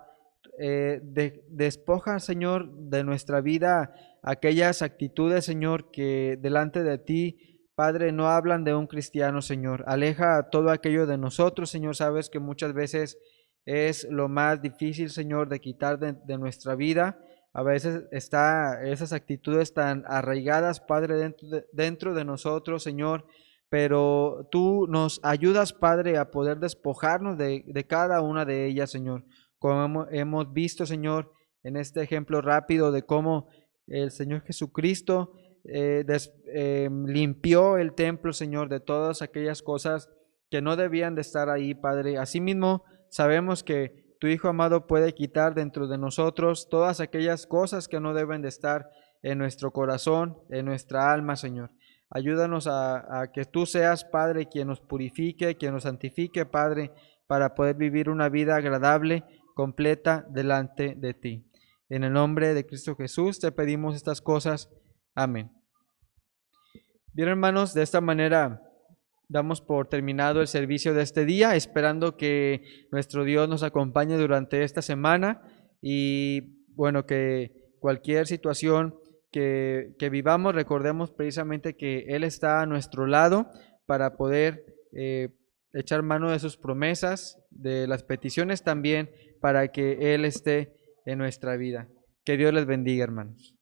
Despoja, Señor, de nuestra vida aquellas actitudes, Señor, que delante de ti, Padre, no hablan de un cristiano, Señor. Aleja todo aquello de nosotros, Señor. Sabes que muchas veces es lo más difícil, Señor, de quitar de nuestra vida. A veces está esas actitudes tan arraigadas, Padre, dentro de nosotros, Señor, pero tú nos ayudas, Padre, a poder despojarnos de cada una de ellas, Señor. Como hemos visto, Señor, en este ejemplo rápido de cómo el Señor Jesucristo limpió el templo, Señor, de todas aquellas cosas que no debían de estar ahí, Padre. Asimismo, sabemos que tu Hijo amado puede quitar dentro de nosotros todas aquellas cosas que no deben de estar en nuestro corazón, en nuestra alma, Señor. Ayúdanos a que tú seas, Padre, quien nos purifique, quien nos santifique, Padre, para poder vivir una vida agradable, completa delante de ti. En el nombre de Cristo Jesús te pedimos estas cosas. Amén. Bien, hermanos, de esta manera damos por terminado el servicio de este día, esperando que nuestro Dios nos acompañe durante esta semana y bueno, que cualquier situación que vivamos, recordemos precisamente que Él está a nuestro lado para poder echar mano de sus promesas, de las peticiones también, para que Él esté en nuestra vida. Que Dios les bendiga, hermanos.